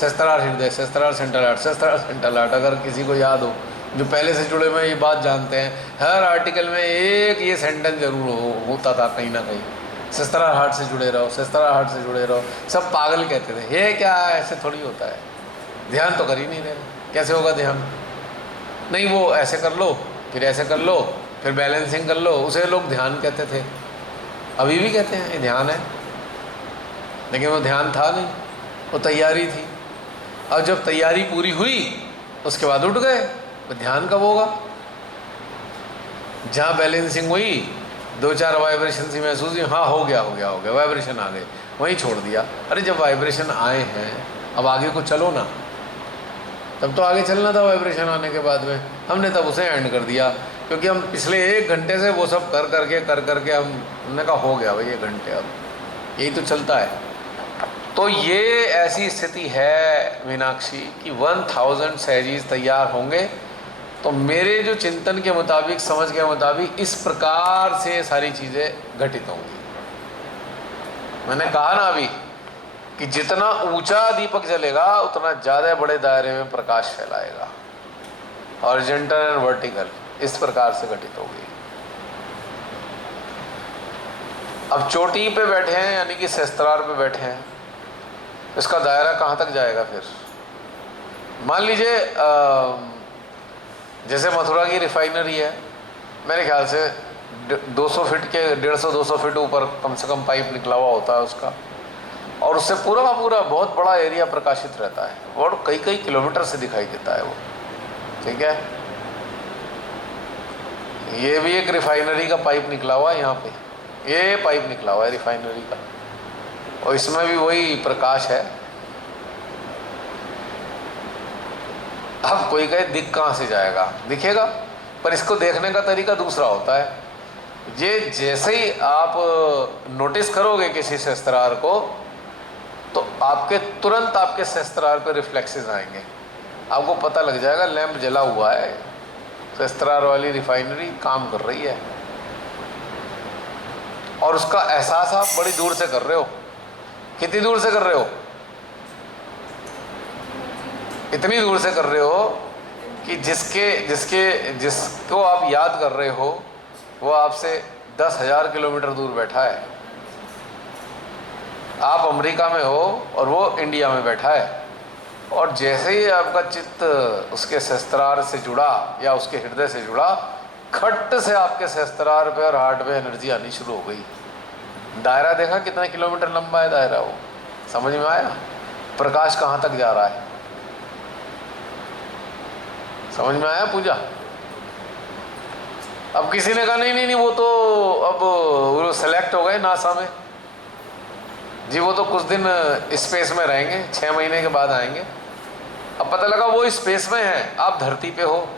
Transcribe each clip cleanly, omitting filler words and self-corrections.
सहस्त्रार हृदय, सहस्त्रार central heart, सहस्त्रार central heart, अगर किसी को याद हो, जो पहले से जुड़े हुए ये बात जानते हैं, हर आर्टिकल में एक ये सेंटेंस जरूर होता था कहीं ना कहीं, सहस्त्रार हार्ट से जुड़े रहो, सहस्त्रार हार्ट से जुड़े रहो। सब पागल कहते थे, ये क्या है, ऐसे थोड़ी होता है, ध्यान तो कर ही नहीं रहे, कैसे होगा ध्यान? नहीं, वो ऐसे कर लो, फिर ऐसे कर लो, फिर बैलेंसिंग कर लो, उसे लोग ध्यान कहते थे, अभी भी कहते हैं ये ध्यान है, लेकिन वो ध्यान था नहीं, वो तैयारी थी। अब जब तैयारी पूरी हुई उसके बाद उठ गए, तो ध्यान कब होगा? जहाँ बैलेंसिंग हुई, 2-4 वाइब्रेशन सी महसूस हुई, हाँ हो गया वाइब्रेशन आ गए, वहीं छोड़ दिया। अरे जब वाइब्रेशन आए हैं अब आगे को चलो ना, तब तो आगे चलना था वाइब्रेशन आने के बाद में, हमने तब उसे एंड कर दिया, क्योंकि हम पिछले 1 घंटे से वो सब कर करके हमने कहा हो गया भाई 1 घंटे, अब यही तो चलता है। तो ये ऐसी स्थिति है मीनाक्षी कि 1000 सहजीज तैयार होंगे, तो मेरे जो चिंतन के मुताबिक, समझ के मुताबिक, इस प्रकार से सारी चीज़ें घटित होंगी। मैंने कहा ना अभी कि जितना ऊंचा दीपक जलेगा उतना ज़्यादा बड़े दायरे में प्रकाश फैलाएगा, हॉरिजॉन्टल एंड वर्टिकल, इस प्रकार से घटित होगी। अब चोटी पे बैठे हैं, यानी कि सहस्त्रार पे बैठे हैं, इसका दायरा कहाँ तक जाएगा? फिर मान लीजिए जैसे मथुरा की रिफाइनरी है, मेरे ख्याल से 200 फीट के 150-200 फीट ऊपर कम से कम पाइप निकला हुआ होता है उसका, और उससे पूरा का पूरा बहुत बड़ा एरिया प्रकाशित रहता है, और कई किलोमीटर से दिखाई देता है वो, ठीक है। ये भी एक रिफाइनरी का पाइप निकला हुआ है, यहाँ पे ये पाइप निकला हुआ है रिफाइनरी का, और इसमें भी वही प्रकाश है। अब कोई कहे दिख कहाँ से जाएगा? दिखेगा, पर इसको देखने का तरीका दूसरा होता है। ये जैसे ही आप नोटिस करोगे किसी सहस्त्रार को, तो आपके तुरंत आपके सहस्त्रार पर रिफ्लेक्सेस आएंगे, आपको पता लग जाएगा लैंप जला हुआ है, सहस्त्रार वाली रिफाइनरी काम कर रही है, और उसका एहसास आप बड़ी दूर से कर रहे हो। कितनी दूर से कर रहे हो? इतनी दूर से कर रहे हो कि जिसको आप याद कर रहे हो वो आपसे 10,000 किलोमीटर दूर बैठा है। आप अमेरिका में हो और वो इंडिया में बैठा है, और जैसे ही आपका चित्त उसके सहस्त्रार से जुड़ा या उसके हृदय से जुड़ा, खट से आपके सहस्त्रार पे और हार्ट पे एनर्जी आनी शुरू हो गई। दायरा देखा कितने किलोमीटर लंबा है दायरा? वो समझ में आया? प्रकाश कहाँ तक जा रहा है, समझ में आया पूजा? अब किसी ने कहा नहीं वो तो अब वो सेलेक्ट हो गए नासा में जी, वो तो कुछ दिन स्पेस में रहेंगे, 6 महीने के बाद आएंगे। अब पता लगा वो स्पेस में है, आप धरती पे हो,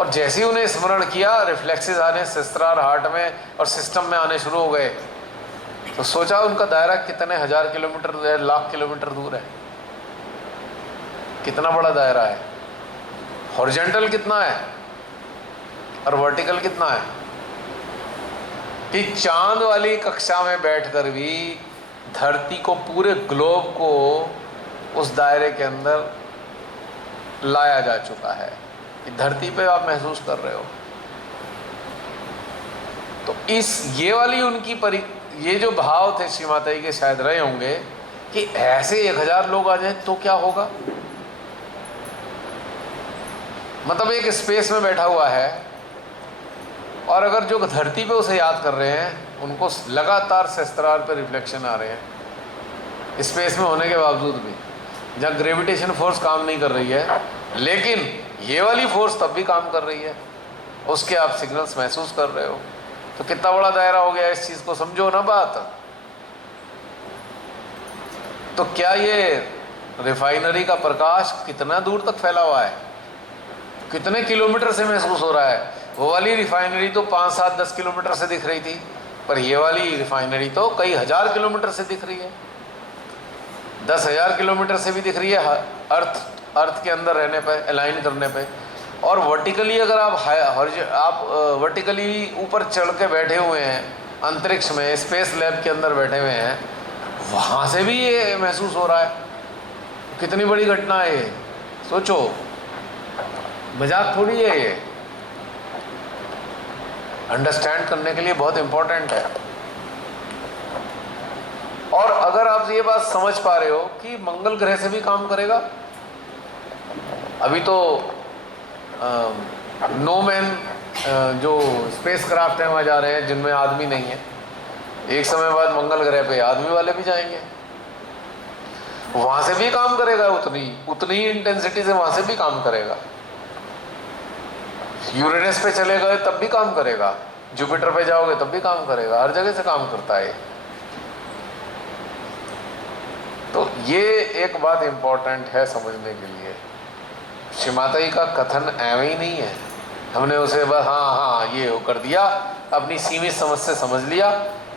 और जैसे ही उन्हें स्मरण किया, रिफ्लेक्सेस आने सहस्त्रार हार्ट में और सिस्टम में आने शुरू हो गए, तो सोचा उनका दायरा कितने 1000 किलोमीटर, लाख किलोमीटर दूर है, कितना बड़ा दायरा है। हॉरिजॉन्टल कितना है और वर्टिकल कितना है कि चांद वाली कक्षा में बैठकर भी धरती को, पूरे ग्लोब को उस दायरे के अंदर लाया जा चुका है। धरती पे आप महसूस कर रहे हो। तो ये वाली उनकी ये जो भाव थे श्री माता जी के शायद रहे होंगे कि ऐसे 1000 लोग आ जाए तो क्या होगा। मतलब एक स्पेस में बैठा हुआ है, और अगर जो धरती पे उसे याद कर रहे हैं उनको लगातार सहस्त्रार पे रिफ्लेक्शन आ रहे हैं, स्पेस में होने के बावजूद भी, जहाँ ग्रेविटेशन फोर्स काम नहीं कर रही है, लेकिन ये वाली फोर्स तब भी काम कर रही है, उसके आप सिग्नल्स महसूस कर रहे हो। तो कितना बड़ा दायरा हो गया, इस चीज़ को समझो ना बात। तो क्या ये रिफाइनरी का प्रकाश कितना दूर तक फैला हुआ है, कितने किलोमीटर से महसूस हो रहा है। वो वाली रिफाइनरी तो 5, 7, 10 किलोमीटर से दिख रही थी, पर ये वाली रिफाइनरी तो कई हजार किलोमीटर से दिख रही है, 10,000 किलोमीटर से भी दिख रही है अर्थ के अंदर रहने पे, अलाइन करने पे। और वर्टिकली अगर आप वर्टिकली ऊपर चढ़ के बैठे हुए हैं, अंतरिक्ष में स्पेस लैब के अंदर बैठे हुए हैं, वहाँ से भी ये महसूस हो रहा है। कितनी बड़ी घटना है ये, सोचो, मजाक थोड़ी है ये, अंडरस्टैंड करने के लिए बहुत इंपॉर्टेंट है। और अगर आप ये बात समझ पा रहे हो कि मंगल ग्रह से भी काम करेगा, अभी तो नो मैन जो स्पेस क्राफ्ट हैं वहाँ जा रहे हैं जिनमें आदमी नहीं है, एक समय बाद मंगल ग्रह पे आदमी वाले भी जाएंगे, वहां से भी काम करेगा, उतनी ही इंटेंसिटी से वहां से भी काम करेगा। यूरेनस पे चले गए तब भी काम करेगा, जुपिटर पे जाओगे तब भी काम करेगा, हर जगह से काम करता है। तो ये एक बात इंपॉर्टेंट है समझने के लिए। श्री माता जी का कथन ऐਵੇਂ ही नहीं है, हमने उसे बस हाँ ये हो कर दिया, अपनी सीमित समझ से समझ लिया।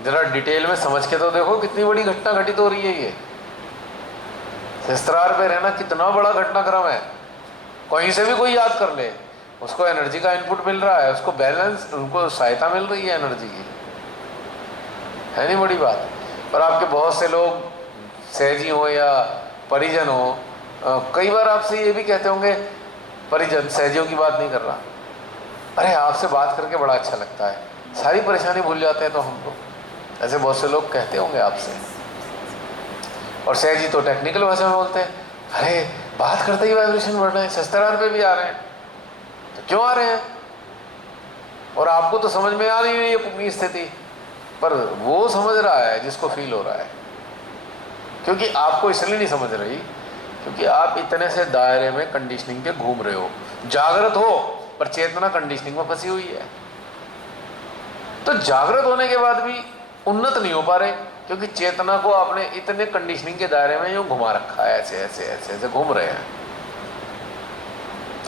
जरा डिटेल में समझ के तो देखो कितनी बड़ी घटना घटित हो रही है। ये सहस्त्रार पे रहना कितना बड़ा घटनाक्रम है, कहीं से भी कोई याद कर ले, उसको एनर्जी का इनपुट मिल रहा है, उसको बैलेंस, उनको सहायता मिल रही है एनर्जी की, है नहीं बड़ी बात। पर आपके बहुत से लोग सहजी हो या परिजन हो, कई बार आपसे ये भी कहते होंगे, परिजन सहजियों की बात नहीं कर रहा, अरे आपसे बात करके बड़ा अच्छा लगता है, सारी परेशानी भूल जाते हैं तो हम लोग, ऐसे बहुत से लोग कहते होंगे आपसे। और सहजी तो टेक्निकल भाषा में बोलते हैं, अरे बात करते ही वाइब्रेशन बढ़ रहे हैं, सहस्त्रार पे भी आ रहे हैं, तो क्यों आ रहे हैं? और आपको तो समझ में आ रही है ये अपनी स्थिति, पर वो समझ रहा है जिसको फील हो रहा है। क्योंकि आपको इसलिए नहीं समझ रही क्योंकि आप इतने से दायरे में कंडीशनिंग के घूम रहे हो, जागृत हो पर चेतना कंडीशनिंग में फंसी हुई है। तो जागृत होने के बाद भी उन्नत नहीं हो पा रहे क्योंकि चेतना को आपने इतने कंडीशनिंग के दायरे में यूं घुमा रखा है, ऐसे ऐसे ऐसे ऐसे घूम रहे हैं।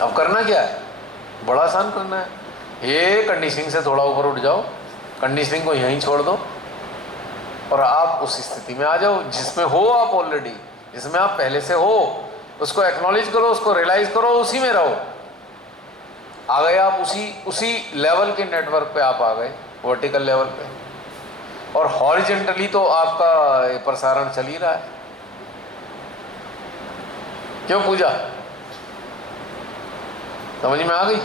अब करना क्या है? बड़ा आसान करना है, ये कंडीशनिंग से थोड़ा ऊपर उठ जाओ, कंडीशनिंग को यहीं छोड़ दो और आप उस स्थिति में आ जाओ जिसमें हो आप ऑलरेडी, जिसमें आप पहले से हो। उसको एक्नॉलेज करो, उसको रियलाइज करो, उसी में रहो। आ गए आप उसी लेवल के नेटवर्क पे आप आ गए, वर्टिकल लेवल पे, और हॉरिजेंटली तो आपका प्रसारण चल ही रहा है। क्यों पूजा समझ में आ गई?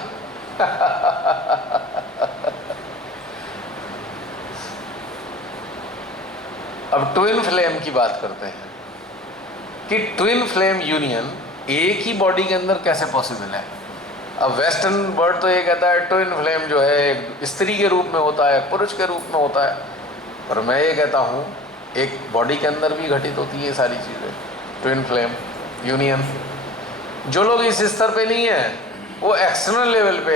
अब ट्विन फ्लेम की बात करते हैं कि ट्विन फ्लेम यूनियन एक ही बॉडी के अंदर कैसे पॉसिबल है। अब वेस्टर्न वर्ड तो ये कहता है ट्विन फ्लेम जो है एक स्त्री के रूप में होता है, पुरुष के रूप में होता है, पर मैं ये कहता हूँ एक बॉडी के अंदर भी घटित होती है ये सारी चीज़ें, ट्विन फ्लेम यूनियन। जो लोग इस स्तर पे नहीं है वो एक्सटर्नल लेवल पे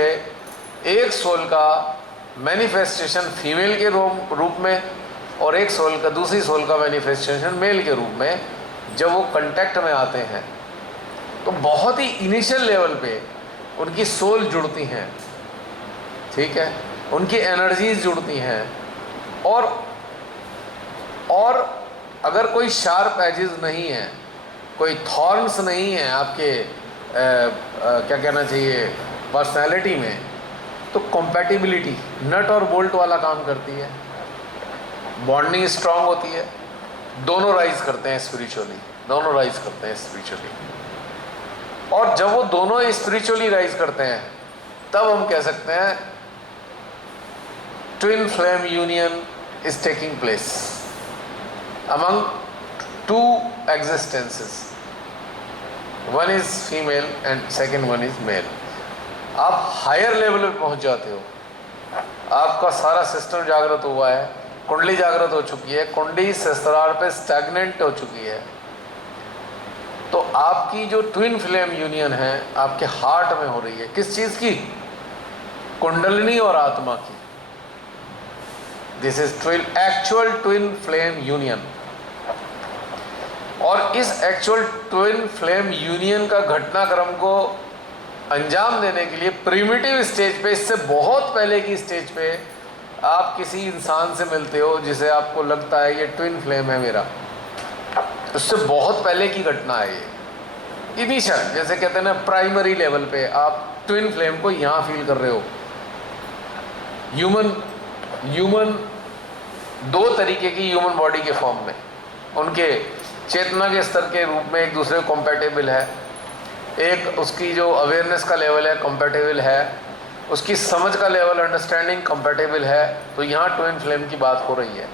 एक सोल का मैनिफेस्टेशन फीमेल के रूप में और एक सोल का, दूसरी सोल का मैनिफेस्टेशन मेल के रूप में जब वो कांटेक्ट में आते हैं तो बहुत ही इनिशियल लेवल पे उनकी सोल जुड़ती हैं, ठीक है, उनकी एनर्जीज जुड़ती हैं। और अगर कोई शार्प एजेस नहीं है, कोई थॉर्न्स नहीं है आपके क्या कहना चाहिए पर्सनैलिटी में, तो कॉम्पैटिबिलिटी नट और बोल्ट वाला काम करती है, बॉन्डिंग स्ट्रांग होती है, दोनों राइज करते हैं स्पिरिचुअली, दोनों राइज करते हैं स्पिरिचुअली। और जब वो दोनों स्पिरिचुअली राइज करते हैं तब हम कह सकते हैं twin flame union is taking place among two existences, one is female and second one is male। आप हायर लेवल पे पहुंच जाते हो, आपका सारा सिस्टम जागृत हुआ है, कुंडली जागृत हो चुकी है, कुंडली सहस्त्रार पे स्टैग्नेंट हो चुकी है, तो आपकी जो ट्विन फ्लेम यूनियन है आपके हार्ट में हो रही है। किस चीज़ की? कुंडलिनी और आत्मा की। This is actual twin flame union. और इस एक्चुअल ट्विन फ्लेम यूनियन का घटनाक्रम को अंजाम देने के लिए प्रिमिटिव स्टेज पे, इससे बहुत पहले की स्टेज पे आप किसी इंसान से मिलते हो जिसे आपको लगता है ये ट्विन फ्लेम है मेरा, उससे बहुत पहले की घटना है ये। इनिशियल, जैसे कहते हैं ना, प्राइमरी लेवल पे आप ट्विन फ्लेम को यहाँ फील कर रहे हो। ह्यूमन दो तरीके की ह्यूमन बॉडी के फॉर्म में, उनके चेतना के स्तर के रूप में एक दूसरे को कंपैटिबल है, एक उसकी जो अवेयरनेस का लेवल है कंपैटिबल है, उसकी समझ का लेवल अंडरस्टैंडिंग कंपैटिबल है। तो यहाँ ट्विन फ्लेम की बात हो रही है,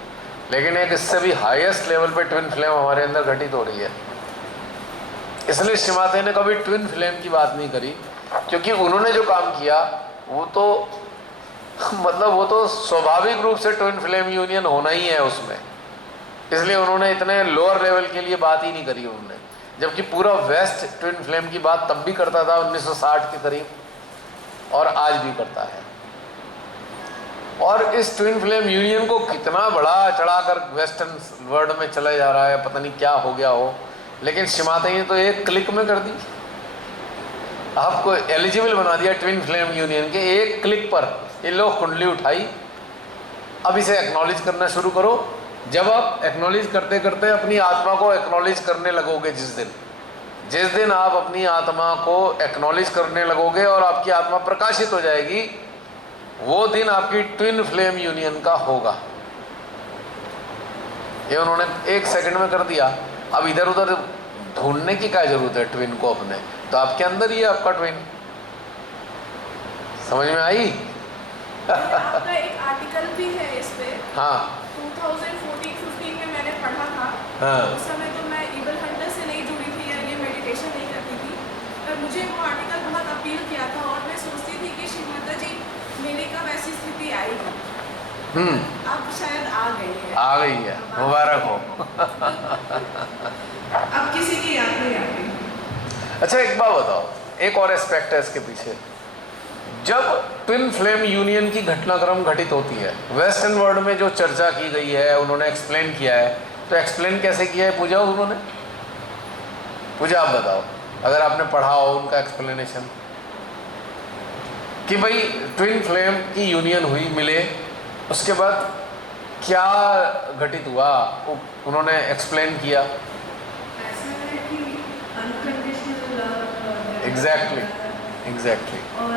लेकिन एक इससे भी हाईएस्ट लेवल पे ट्विन फ्लेम हमारे अंदर घटित हो रही है। इसलिए श्रीमाता ने कभी ट्विन फ्लेम की बात नहीं करी, क्योंकि उन्होंने जो काम किया वो तो मतलब वो तो स्वाभाविक रूप से ट्विन फ्लेम यूनियन होना ही है उसमें, इसलिए उन्होंने इतने लोअर लेवल के लिए बात ही नहीं करी उन्होंने। जबकि पूरा वेस्ट ट्विन फ्लेम की बात तब भी करता था 1960 के करीब, और आज भी करता है। और इस ट्विन फ्लेम यूनियन को कितना बड़ा चढ़ाकर वेस्टर्न वर्ल्ड में चला जा रहा है, पता नहीं क्या हो गया हो, लेकिन श्रीमाता ने तो एक क्लिक में कर दी, आपको एलिजिबल बना दिया ट्विन फ्लेम यूनियन के एक क्लिक पर। ये लो कुंडली उठाई, अब इसे एक्नॉलेज करना शुरू करो। जब आप एक्नॉलेज करते करते अपनी आत्मा को एक्नॉलेज करने लगोगे, जिस दिन आप अपनी आत्मा को एक्नॉलेज करने लगोगे और आपकी आत्मा प्रकाशित हो जाएगी, वो दिन आपकी ट्विन फ्लेम यूनियन का होगा। ये उन्होंने एक सेकंड में कर दिया। अब इधर उधर ढूंढने की क्या जरूरत है ट्विन को अपने, तो आपके अंदर ही है आपका ट्विन। समझ में आई? आपका एक आर्टिकल भी है इस पे। हाँ 2014-15 में मैंने पढ़ा था। हाँ। उस समय तो मैं इविल हंटर से नहीं जुड़ी थी या ये मेडिटेशन नहीं करती थी, पर मुझे वो आर्टिकल बहुत अपील किया था और मैं सोचती थी कि श्री माता जी मेरी कब ऐसी स्थिति आएगी। अब शायद आ गई है। आ गई है, मुबारक हो। अब किसी की याद नहीं आती। अच्छा एक बात बताओ, एक और एस्पेक्ट है इसके पीछे। जब ट्विन फ्लेम यूनियन की घटनाक्रम घटित होती है, वेस्टर्न वर्ल्ड में जो चर्चा की गई है, उन्होंने एक्सप्लेन किया है, तो एक्सप्लेन कैसे किया है पूजा उन्होंने? पूजा आप बताओ, अगर आपने पढ़ा हो उनका एक्सप्लेनेशन कि भाई ट्विन फ्लेम की यूनियन हुई, मिले, उसके बाद क्या घटित हुआ, उन्होंने एक्सप्लेन किया। एग्जैक्टली और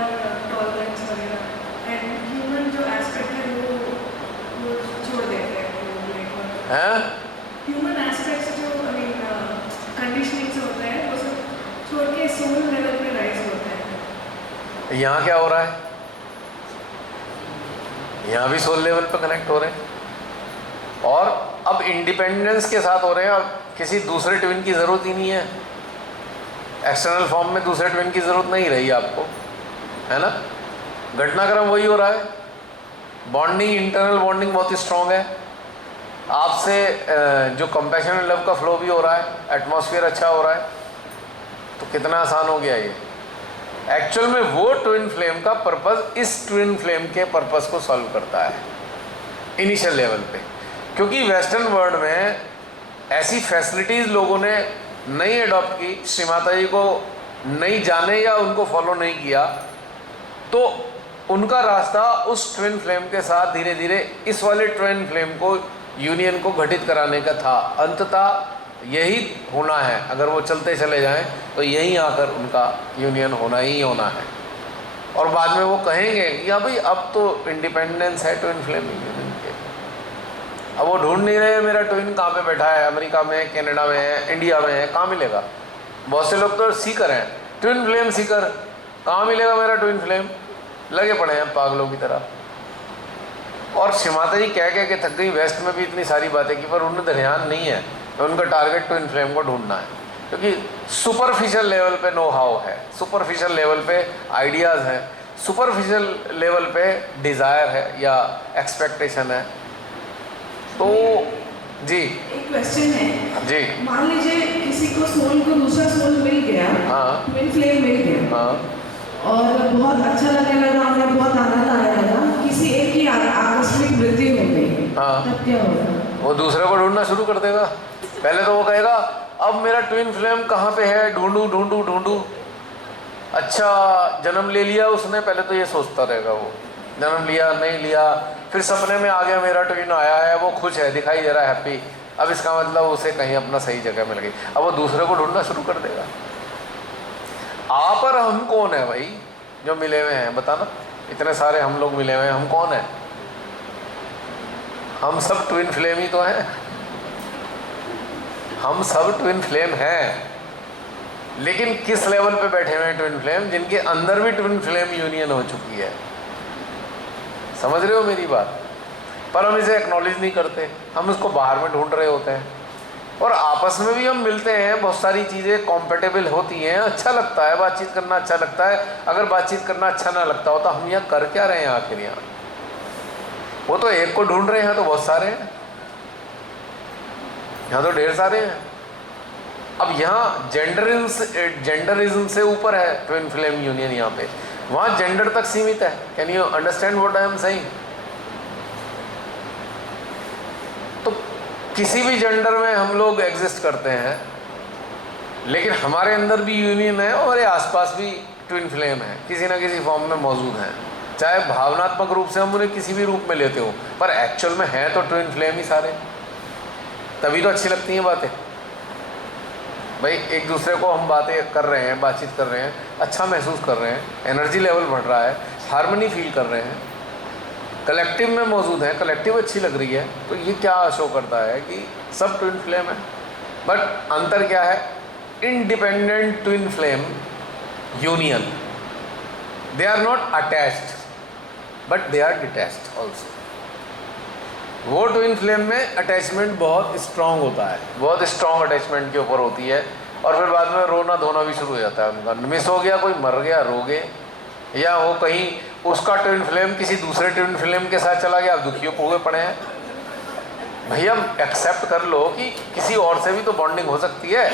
टॉलरेंस वगैरह एंड ह्यूमन जो एस्पेक्ट है वो छोड़ देते हैं। ह्यूमन एस्पेक्ट्स जो आई मीन कंडीशनिंग से होता है वो सब छोड़ के सोल लेवल पे राइज होता है। यहाँ क्या हो रहा है? यहाँ भी सोल लेवल पे कनेक्ट हो रहे हैं, और अब इंडिपेंडेंस के साथ हो रहे हैं। अब किसी दूसरे ट्विन की ज़रूरत ही नहीं है, एक्सटर्नल फॉर्म में दूसरे ट्विन की ज़रूरत नहीं रही आपको, है ना? घटनाक्रम वही हो रहा है। बॉन्डिंग, इंटरनल बॉन्डिंग बहुत ही स्ट्रॉन्ग है। आपसे जो कंपैशन एंड लव का फ्लो भी हो रहा है, एटमॉस्फेयर अच्छा हो रहा है, तो कितना आसान हो गया ये। एक्चुअल में वो ट्विन फ्लेम का पर्पस इस ट्विन फ्लेम के पर्पस को सॉल्व करता है इनिशियल लेवल पे, क्योंकि वेस्टर्न वर्ल्ड में ऐसी फैसिलिटीज़ लोगों ने नहीं अडॉप्ट की, श्री माता जी को नहीं जाने या उनको फॉलो नहीं किया, तो उनका रास्ता उस ट्विन फ्लेम के साथ धीरे धीरे इस वाले ट्विन फ्लेम को यूनियन को घटित कराने का था। अंततः यही होना है, अगर वो चलते चले जाएं तो यहीं आकर उनका यूनियन होना ही होना है। और बाद में वो कहेंगे कि हाँ भाई अब तो इंडिपेंडेंस है ट्विन फ्लेम यूनियन के। अब वो ढूंढ नहीं रहे मेरा ट्विन कहाँ पे बैठा है, अमेरिका में है, कनाडा में है, इंडिया में है, कहाँ मिलेगा? बहुत से लोग तो सीकर हैं, ट्विन फ्लेम सीकर, कहाँ मिलेगा मेरा ट्विन फ्लेम? लगे पड़े हैं पागलों की तरह। और श्री माता जी कह के थक गई, वेस्ट में भी इतनी सारी बातें की, पर उन्हें ध्यान नहीं है। उनका टारगेट ट्विन फ्लेम को ढूंढना है, क्योंकि सुपरफिशियल लेवल पे नो हाउ है, सुपरफिशियल लेवल पे आइडियाज़ हैं, सुपरफिशियल लेवल पे डिज़ायर है या एक्सपेक्टेशन है। तो जी एक क्वेश्चन है जी, मान लीजिए किसी को सोल को दूसरा सोल मिल गया, हाँ ट्विन फ्लेम मिल गया, हाँ, और बहुत अच्छा लगने लगा, हमें बहुत आनंद आया लगा, किसी एक की आकस्मिक मृत्यु हो गई, हाँ, तब क्या होगा? वो दूसरे को ढूंढना शुरू कर देगा। पहले तो वो कहेगा अब मेरा ट्विन फ्लेम कहाँ पे है, ढूंढूं ढूंढूं ढूंढूं। अच्छा जन्म ले लिया उसने, पहले तो ये सोचता रहेगा, वो जन्म लिया नहीं लिया, फिर सपने में आ गया मेरा ट्विन आया है, वो खुश है, दिखाई दे रहा है हैप्पी, अब इसका मतलब उसे कहीं अपना सही जगह मिल गई, अब वो दूसरे को ढूंढना शुरू कर देगा। आप और हम कौन है भाई जो मिले हुए हैं, बताना? इतने सारे हम लोग मिले हुए हैं, हम कौन है? हम सब ट्विन फ्लेम ही तो हैं। हम सब ट्विन फ्लेम हैं, लेकिन किस लेवल पे बैठे हुए हैं ट्विन फ्लेम, जिनके अंदर भी ट्विन फ्लेम यूनियन हो चुकी है। समझ रहे हो मेरी बात? पर हम इसे एक्नॉलेज नहीं करते, हम इसको बाहर में ढूंढ रहे होते हैं। और आपस में भी हम मिलते हैं, बहुत सारी चीज़ें कॉम्पेटेबल होती हैं, अच्छा लगता है बातचीत करना, अच्छा लगता है। अगर बातचीत करना अच्छा ना लगता हो तो हम यहाँ कर क्या रहे हैं आखिर? यहाँ वो तो एक को ढूंढ रहे हैं, तो बहुत सारे हैं, यहाँ तो ढेर सारे हैं। अब यहाँ जेंडरिज्म से ऊपर है ट्विन फ्लेम यूनियन, यहाँ पे वहाँ जेंडर तक सीमित है। Can you understand what I am saying? तो किसी भी जेंडर में हम लोग एग्जिस्ट करते हैं, लेकिन हमारे अंदर भी यूनियन है, और हमारे आसपास भी ट्विन फ्लेम है, किसी ना किसी फॉर्म में मौजूद हैं। चाहे भावनात्मक रूप से हम उन्हें किसी भी रूप में लेते हो, पर एक्चुअल में हैं तो ट्विन फ्लेम ही सारे। तभी तो अच्छी लगती हैं बातें भाई, एक दूसरे को हम बातें कर रहे हैं, बातचीत कर रहे हैं, अच्छा महसूस कर रहे हैं, एनर्जी लेवल बढ़ रहा है, हार्मनी फील कर रहे हैं, कलेक्टिव में मौजूद हैं, कलेक्टिव अच्छी लग रही है। तो ये क्या शो करता है कि सब ट्विन फ्लेम है। बट अंतर क्या है? Independent twin flame union, they are not attached but they are detached also. वो ट्विन फ्लेम में अटैचमेंट बहुत स्ट्रांग होता है, बहुत स्ट्रांग अटैचमेंट के ऊपर होती है, और फिर बाद में रोना धोना भी शुरू हो जाता है उनका। मिस हो गया, कोई मर गया, रोगे, या वो कहीं उसका ट्विन फ्लेम किसी दूसरे ट्विन फ्लेम के साथ चला गया, आप दुखियों पोगे पड़े हैं। भैया एक्सेप्ट कर लो कि किसी और से भी तो बॉन्डिंग हो सकती है,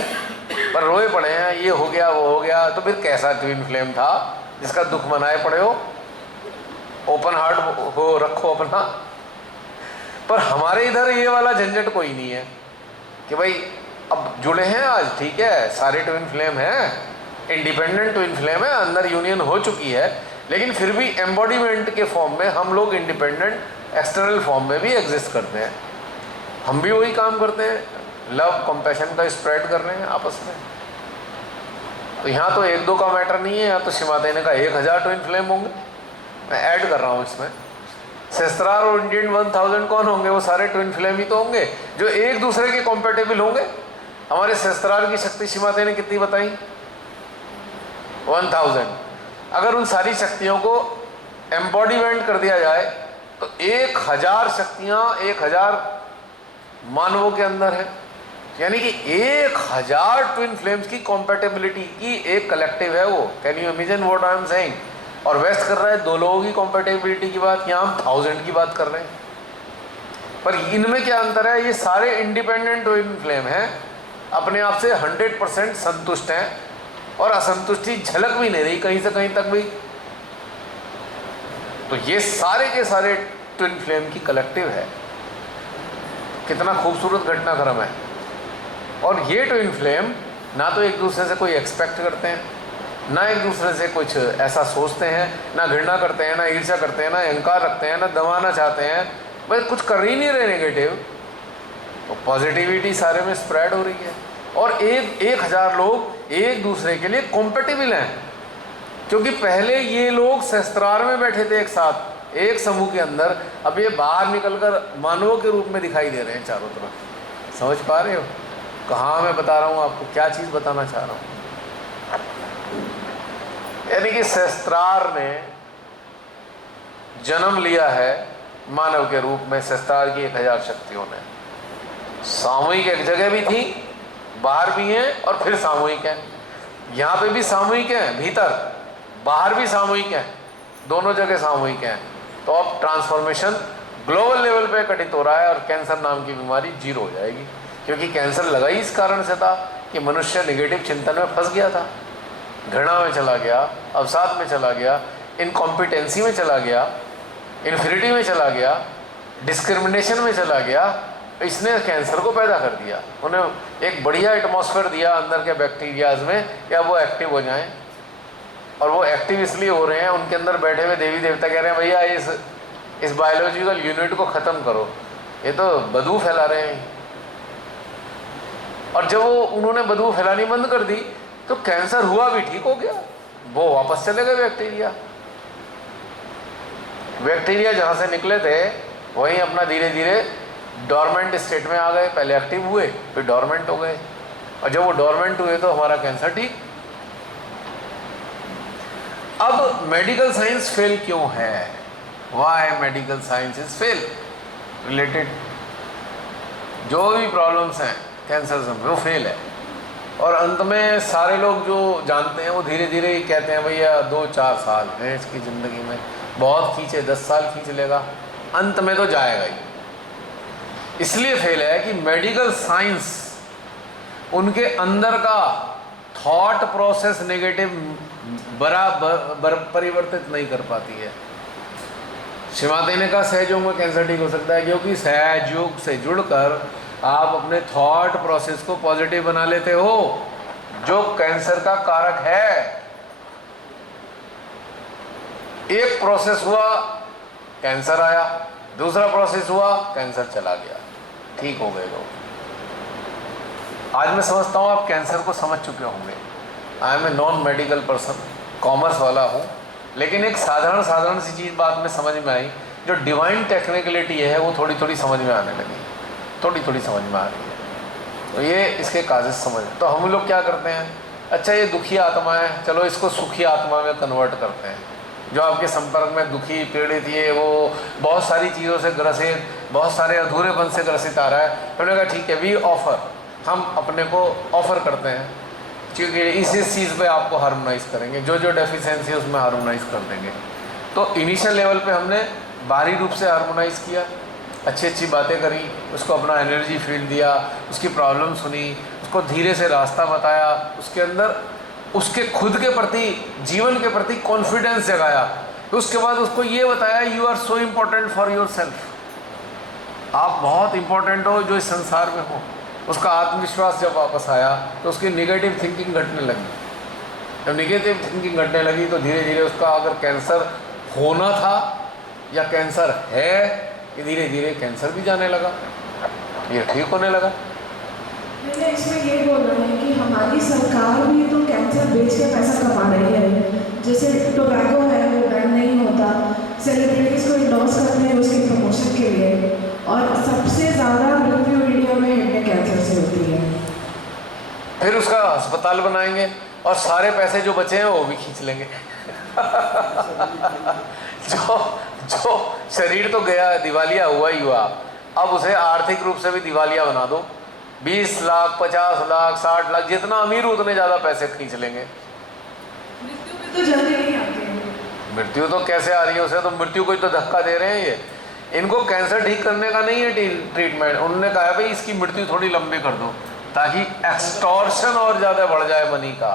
पर रोए पड़े हैं, ये हो गया वो हो गया। तो फिर कैसा ट्विन फ्लेम था जिसका दुख मनाए पड़े हो? ओपन हार्ट हो रखो अपना। पर हमारे इधर ये वाला झंझट कोई नहीं है कि भाई अब जुड़े हैं आज, ठीक है, सारे ट्विन फ्लेम हैं, इंडिपेंडेंट ट्विन फ्लेम है, अंदर यूनियन हो चुकी है, लेकिन फिर भी एम्बॉडीमेंट के फॉर्म में हम लोग इंडिपेंडेंट एक्सटर्नल फॉर्म में भी एग्जिस्ट करते हैं। हम भी वही काम करते हैं, लव कंपैशन का स्प्रेड कर रहे हैं आपस में। तो यहाँ तो एक दो का मैटर नहीं है, यहाँ तो शिमाते ने कहा 1000 ट्विन फ्लेम होंगे। मैं ऐड कर रहा हूँ इसमें, सेस्त्रार और इंडियन 1000 कौन होंगे? वो सारे ट्विन फ्लेम ही तो होंगे जो एक दूसरे के कॉम्पेटेबल होंगे। हमारे सेस्त्रार की शक्ति शिमाते ने कितनी बताई? 1000। अगर उन सारी शक्तियों को एम्बॉडीमेंट कर दिया जाए तो 1000 शक्तियाँ 1000 मानवों के अंदर है, यानी कि 1000 ट्विन फ्लेम्स की कॉम्पेटेबिलिटी की एक कलेक्टिव है वो। Can you imagine what I am saying? और वेस्ट कर रहा है 2 लोगों की कॉम्पेटेबिलिटी की बात, यहाँ हम 1000 की बात कर रहे हैं। पर इनमें क्या अंतर है? ये सारे इंडिपेंडेंट ट्विन फ्लेम हैं, अपने आप से 100% संतुष्ट हैं, और असंतुष्टि झलक भी नहीं रही कहीं से कहीं तक भी। तो ये सारे के सारे ट्विन फ्लेम की कलेक्टिव है। कितना खूबसूरत घटनाक्रम है। और ये ट्विन फ्लेम ना तो एक दूसरे से कोई एक्सपेक्ट करते हैं, ना एक दूसरे से कुछ ऐसा सोचते हैं, ना घृणा करते हैं, ना ईर्ष्या करते हैं, ना अहंकार रखते हैं, ना दबाना चाहते हैं, बस कुछ कर ही नहीं रहे नेगेटिव। तो पॉजिटिविटी सारे में स्प्रेड हो रही है, और 1000 लोग एक दूसरे के लिए कॉम्पेटिबल हैं। क्योंकि पहले ये लोग शस्त्रार में बैठे थे एक साथ, एक समूह के अंदर, अब ये बाहर निकलकर मानवों के रूप में दिखाई दे रहे हैं चारों तरफ। समझ पा रहे हो कहाँ मैं बता रहा हूँ आपको, क्या चीज़ बताना चाह रहा हूँ? यानी कि शस्त्रार ने जन्म लिया है मानव के रूप में, शस्त्रार की 1000 शक्तियों ने। सामूहिक एक जगह भी थी, बाहर भी हैं, और फिर सामूहिक हैं। यहाँ पे भी सामूहिक हैं भीतर, बाहर भी सामूहिक हैं, दोनों जगह सामूहिक हैं। तो अब ट्रांसफॉर्मेशन ग्लोबल लेवल पे घटित हो रहा है, और कैंसर नाम की बीमारी 0 हो जाएगी। क्योंकि कैंसर लगा ही इस कारण से था कि मनुष्य नेगेटिव चिंतन में फंस गया था, घृणा में चला गया, अवसाद में चला गया, इनकॉम्पिटेंसी में चला गया, इन्फिनिटी में चला गया, डिस्क्रिमिनेशन में चला गया। इसने कैंसर को पैदा कर दिया। उन्हें एक बढ़िया एटमॉस्फेयर दिया अंदर के बैक्टीरियाज में, या वो एक्टिव हो जाएं। और वो एक्टिव इसलिए हो रहे हैं, उनके अंदर बैठे हुए देवी देवता कह रहे हैं भैया इस बायोलॉजिकल यूनिट को ख़त्म करो, ये तो बदबू फैला रहे हैं। और जब वो उन्होंने बदबू फैलानी बंद कर दी तो कैंसर हुआ भी, ठीक हो गया, वो वापस चले गए बैक्टीरिया जहाँ से निकले थे वहीं अपना धीरे धीरे डोरमेंट स्टेट में आ गए, पहले एक्टिव हुए फिर डोरमेंट हो गए, और जब वो डोरमेंट हुए तो हमारा कैंसर ठीक। अब मेडिकल साइंस फेल क्यों है? Why medical science is fail? Related जो भी प्रॉब्लम्स हैं कैंसर में वो फेल है। और अंत में सारे लोग जो जानते हैं वो धीरे धीरे ही कहते हैं भैया 2-4 साल हैं इसकी ज़िंदगी में, बहुत खींचे 10 साल खींच लेगा, अंत में तो जाएगा ही। इसलिए फेल है कि मेडिकल साइंस उनके अंदर का थॉट प्रोसेस नेगेटिव बराबर परिवर्तित नहीं कर पाती है। श्रीमाते ने कहा सहयोग में कैंसर ठीक हो सकता है, क्योंकि सहयोग से जुड़कर आप अपने थॉट प्रोसेस को पॉजिटिव बना लेते हो, जो कैंसर का कारक है। एक प्रोसेस हुआ कैंसर आया, दूसरा प्रोसेस हुआ कैंसर चला गया, ठीक हो गए लोग। आज मैं समझता हूँ आप कैंसर को समझ चुके होंगे। I am a non medical person, commerce वाला हूँ, लेकिन एक साधारण सी चीज़ बात में समझ में आई, जो डिवाइन टेक्निकलिटी है वो थोड़ी थोड़ी समझ में आने लगी, थोड़ी समझ में आ रही है। तो ये इसके काजेज समझ। तो हम लोग क्या करते हैं, अच्छा ये दुखी आत्मा है, चलो इसको सुखी आत्मा में कन्वर्ट करते हैं। जो आपके संपर्क में दुखी पीड़ित ये वो बहुत सारी चीज़ों से ग्रसित, बहुत सारे अधूरेपन से ग्रसित आ रहा है, तो हमने कहा ठीक है वी ऑफर, हम अपने को ऑफर करते हैं, क्योंकि इस चीज़ पे आपको हार्मोनाइज़ करेंगे, जो जो डेफिशिएंसी है उसमें हार्मोनाइज़ कर देंगे। तो इनिशियल लेवल पे हमने बाहरी रूप से हार्मोनाइज़ किया, अच्छी अच्छी बातें करी, उसको अपना एनर्जी फील्ड दिया, उसकी प्रॉब्लम सुनी, उसको धीरे से रास्ता बताया, उसके अंदर उसके खुद के प्रति, जीवन के प्रति कॉन्फिडेंस जगाया। तो उसके बाद उसको ये बताया you are so important for yourself, आप बहुत इम्पोर्टेंट हो जो इस संसार में हो। उसका आत्मविश्वास जब वापस आया तो उसकी नेगेटिव थिंकिंग घटने लगी। जब नेगेटिव थिंकिंग घटने लगी तो धीरे धीरे उसका अगर कैंसर होना था या कैंसर है, ये धीरे धीरे कैंसर भी जाने लगा, ये ठीक होने लगा। मैंने इसमें ये बोलना है कि हमारी सरकार भी तो कैंसर बेच के पैसा कमा रही है। जैसे टोबैको है वो बैन नहीं होता, सेलिब्रिटीज़ को इंडोर्स करते हैं उसके प्रमोशन के लिए, और सबसे ज़्यादा मृत्यु इंडिया में हेड कैंसर से होती है। फिर उसका अस्पताल बनाएंगे और सारे पैसे जो बचे हैं वो भी खींच लेंगे। जो शरीर तो गया, दिवालिया हुआ ही हुआ, अब उसे आर्थिक रूप से भी दिवालिया बना दो। 20 लाख, 50 लाख, 60 लाख, जितना अमीर उतने ज़्यादा पैसे खींच लेंगे। मृत्यु भी तो जल्दी नहीं आती है। मृत्यु तो कैसे आ रही है उसे, तो मृत्यु को तो धक्का दे रहे हैं ये। इनको कैंसर ठीक करने का नहीं है ट्रीटमेंट, उन्होंने कहा है भाई इसकी मृत्यु थोड़ी लंबी कर दो ताकि एक्सटॉर्शन और ज़्यादा बढ़ जाए मनी का।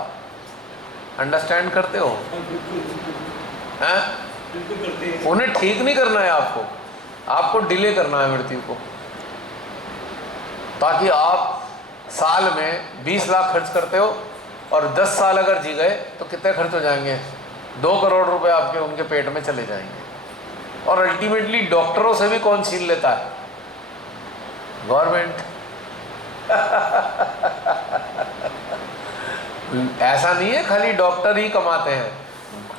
अंडरस्टैंड करते हो? हैं? उन्हें ठीक नहीं करना है आपको, आपको डिले करना है मृत्यु को, ताकि आप साल में 20 लाख खर्च करते हो और 10 साल अगर जी गए तो कितने खर्च हो जाएंगे? 2 करोड़ रुपए आपके उनके पेट में चले जाएंगे। और अल्टीमेटली डॉक्टरों से भी कौन छीन लेता है? गवर्नमेंट। ऐसा नहीं है खाली डॉक्टर ही कमाते हैं,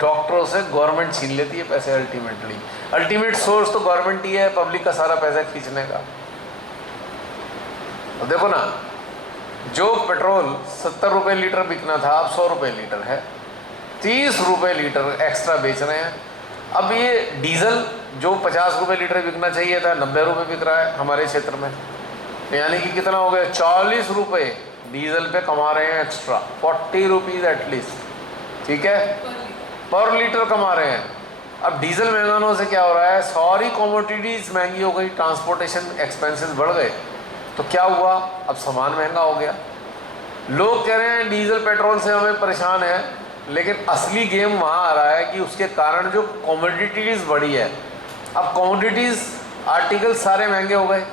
डॉक्टरों से गवर्नमेंट छीन लेती है पैसे। अल्टीमेट सोर्स तो गवर्नमेंट ही है पब्लिक का सारा पैसा खींचने का। तो देखो ना, जो पेट्रोल 70 रुपये लीटर बिकना था अब 100 रुपये लीटर है, 30 रुपये लीटर एक्स्ट्रा बेच रहे हैं। अब ये डीजल जो 50 रुपये लीटर बिकना चाहिए था 90 रुपये बिक रहा है हमारे क्षेत्र में, यानी कि कितना हो गया? 40 रुपये डीजल पे कमा रहे हैं एक्स्ट्रा, 40 रुपीज़ एटलीस्ट, ठीक है, पर लीटर कमा रहे हैं। अब डीजल महंगा होने से क्या हो रहा है? सारी कमोडिटीज़ महंगी हो गई, ट्रांसपोर्टेशन एक्सपेंसेस बढ़ गए, तो क्या हुआ? अब सामान महंगा हो गया। लोग कह रहे हैं डीजल पेट्रोल से हमें परेशान है, लेकिन असली गेम वहाँ आ रहा है कि उसके कारण जो कमोडिटीज़ बढ़ी है, अब कमोडिटीज़ आर्टिकल सारे महंगे हो गए।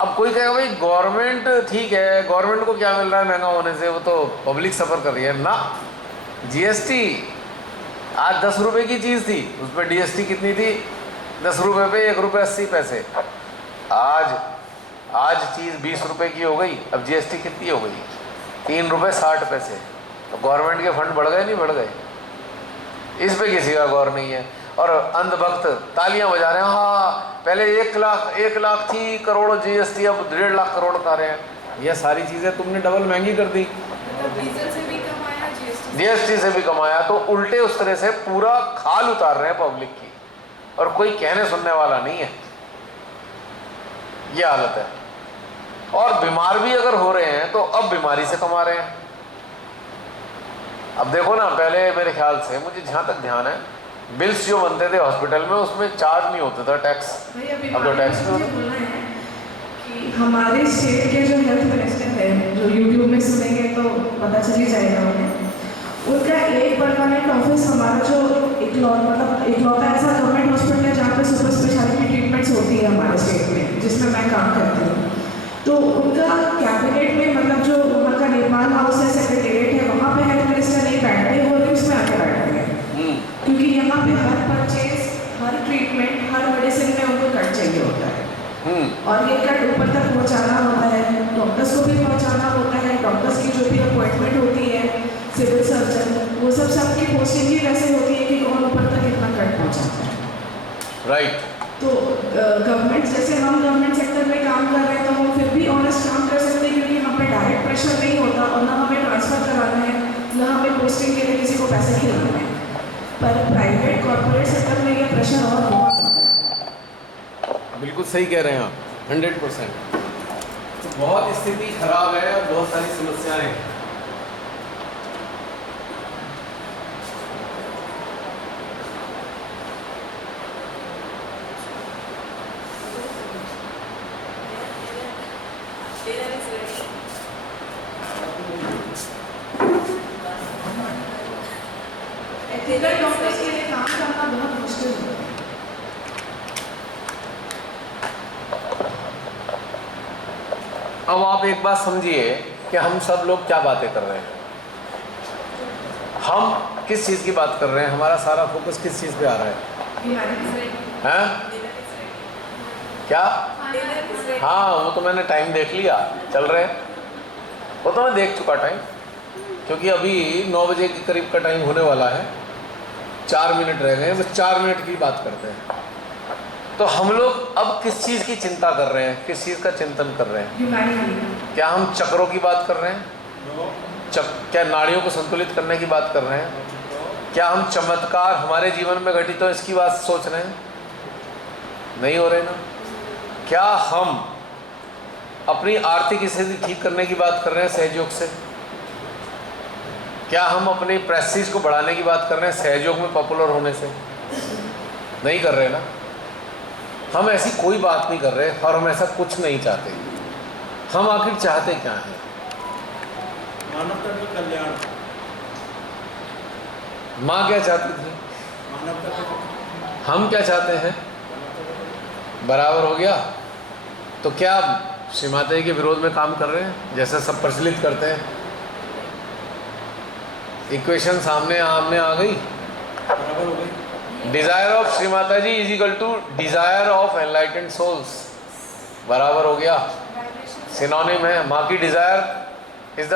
अब कोई कहेगा भाई गवर्नमेंट ठीक है, गवर्नमेंट को क्या मिल रहा है महंगा होने से? वो तो पब्लिक सफ़र कर रही है ना। जीएसटी आज 10 रुपये की चीज़ थी, उस पर जीएसटी कितनी थी? 10 रुपये पे 1 रुपये 80 पैसे। आज चीज़ 20 रुपये की हो गई, अब जीएसटी कितनी हो गई? 3 रुपये 60 पैसे। तो गवर्नमेंट के फंड बढ़ गए नहीं बढ़ गए? इस पे किसी का गौर नहीं है। और अंधभक्त तालियां बजा रहे हैं, हाँ पहले 1 लाख थी करोड़ जीएसटी, अब 1.5 लाख करोड़ बता रहे हैं। ये सारी चीज़ें तुमने डबल महंगी कर दी। डीजल से भी कमाया, जीएसटी से भी कमाया, तो उल्टे उस तरह से पूरा खाल उतार रहे हैं पब्लिक की, और कोई कहने सुनने वाला नहीं है। ये हालत है। और बीमार भी अगर हो रहे हैं तो अब बीमारी से कमा रहे हैं। अब देखो ना, पहले मेरे ख्याल से, मुझे जहाँ तक ध्यान है, बिल्स जो बनते थे हॉस्पिटल में उसमें चार्ज नहीं होता था टैक्स। अब तो टैक्स नहीं होता। कि हमारे स्टेट के जो हेल्थ मिनिस्टर है, जो यूट्यूब में सुनेंगे तो पता चल ही जाएगा उन्हें, उनका एक परमानेंट ऑफिस हमारा जो इकलौता ऐसा गवर्नमेंट हॉस्पिटल है जहाँ पे सुपर स्पेशलिटी ट्रीटमेंट्स होती है हमारे स्टेट में, जिसमें मैं काम करती हूँ। तो उनका कैबिनेट में, मतलब जो वहाँ का निर्माण हाउस है, सेक्रेटेरिएट है, वहाँ पे हेल्थ मिनिस्टर नहीं बैठते, वो रिम्स में आके बैठते हैं। क्योंकि यहाँ पे हर परचेज, हर ट्रीटमेंट, हर मेडिसिन में उनको कट चाहिए होता है। और ये कट ऊपर तक पहुँचाना होता है, डॉक्टर्स को भी पहुँचाना होता है। डॉक्टर्स की जो भी अपॉइंटमेंट होती है, सिविल सर्जन, वो सबकी पोस्टिंग ही वैसे होती है कि कौन ऊपर तक कितना कट पहुँचाता है। राइट। तो गवर्नमेंट, जैसे हम गवर्नमेंट सेक्टर में काम कर रहे हैं तो हम फिर भी ऑनेस्ट काम कर सकते हैं, क्योंकि हम पे डायरेक्ट प्रेशर नहीं होता, और ना हमें ट्रांसफ़र कराना है, ना हमें पोस्टिंग के लिए किसी को पैसे खिलाना है। पर प्राइवेट कॉर्पोरेट सेक्टर में ये प्रेशर और बहुत ज़्यादा है। बिल्कुल सही कह रहे हैं आप, 100%। तो बहुत स्थिति खराब है और बहुत सारी समस्याएं हैं। एथिकल डॉक्टर्स के लिए काम करना बहुत मुश्किल है। अब आप एक बात समझिए कि हम सब लोग क्या बातें कर रहे हैं। हम किस चीज़ की बात कर रहे हैं, हमारा सारा फोकस किस चीज़ पे आ रहा है? हैं? क्या? हाँ, वो तो मैंने टाइम देख लिया, चल रहे हैं, वो तो मैं देख चुका टाइम, क्योंकि अभी 9 बजे के करीब का टाइम होने वाला है, 4 मिनट रह गए, बस 4 मिनट की बात करते हैं। तो हम लोग अब किस चीज़ की चिंता कर रहे हैं, किस चीज़ का चिंतन कर रहे हैं? क्या हम चक्रों की बात कर रहे हैं? क्या नाड़ियों को संतुलित करने की बात कर रहे हैं? क्या हम चमत्कार हमारे जीवन में घटित हो इसकी बात सोच रहे हैं? नहीं हो रहे ना। क्या हम अपनी आर्थिक स्थिति ठीक करने की बात कर रहे हैं सहयोग से? क्या हम अपने प्रेस्टीज को बढ़ाने की बात कर रहे हैं सहयोग में पॉपुलर होने से? नहीं कर रहे ना। हम ऐसी कोई बात नहीं कर रहे और हम ऐसा कुछ नहीं चाहते। हम आखिर चाहते क्या हैं? मानवता का कल्याण। माँ क्या चाहती थी? मानवता का। हम क्या चाहते हैं? बराबर हो गया। तो क्या श्री माता जी के विरोध में काम कर रहे हैं जैसे सब प्रचलित करते हैं? इक्वेशन सामने आ गई, बराबर हो गई। Dzire of Shri Mata ji is equal to desire of enlightened souls. बराबर हो गया, सिनोनिम है। माँ की desire is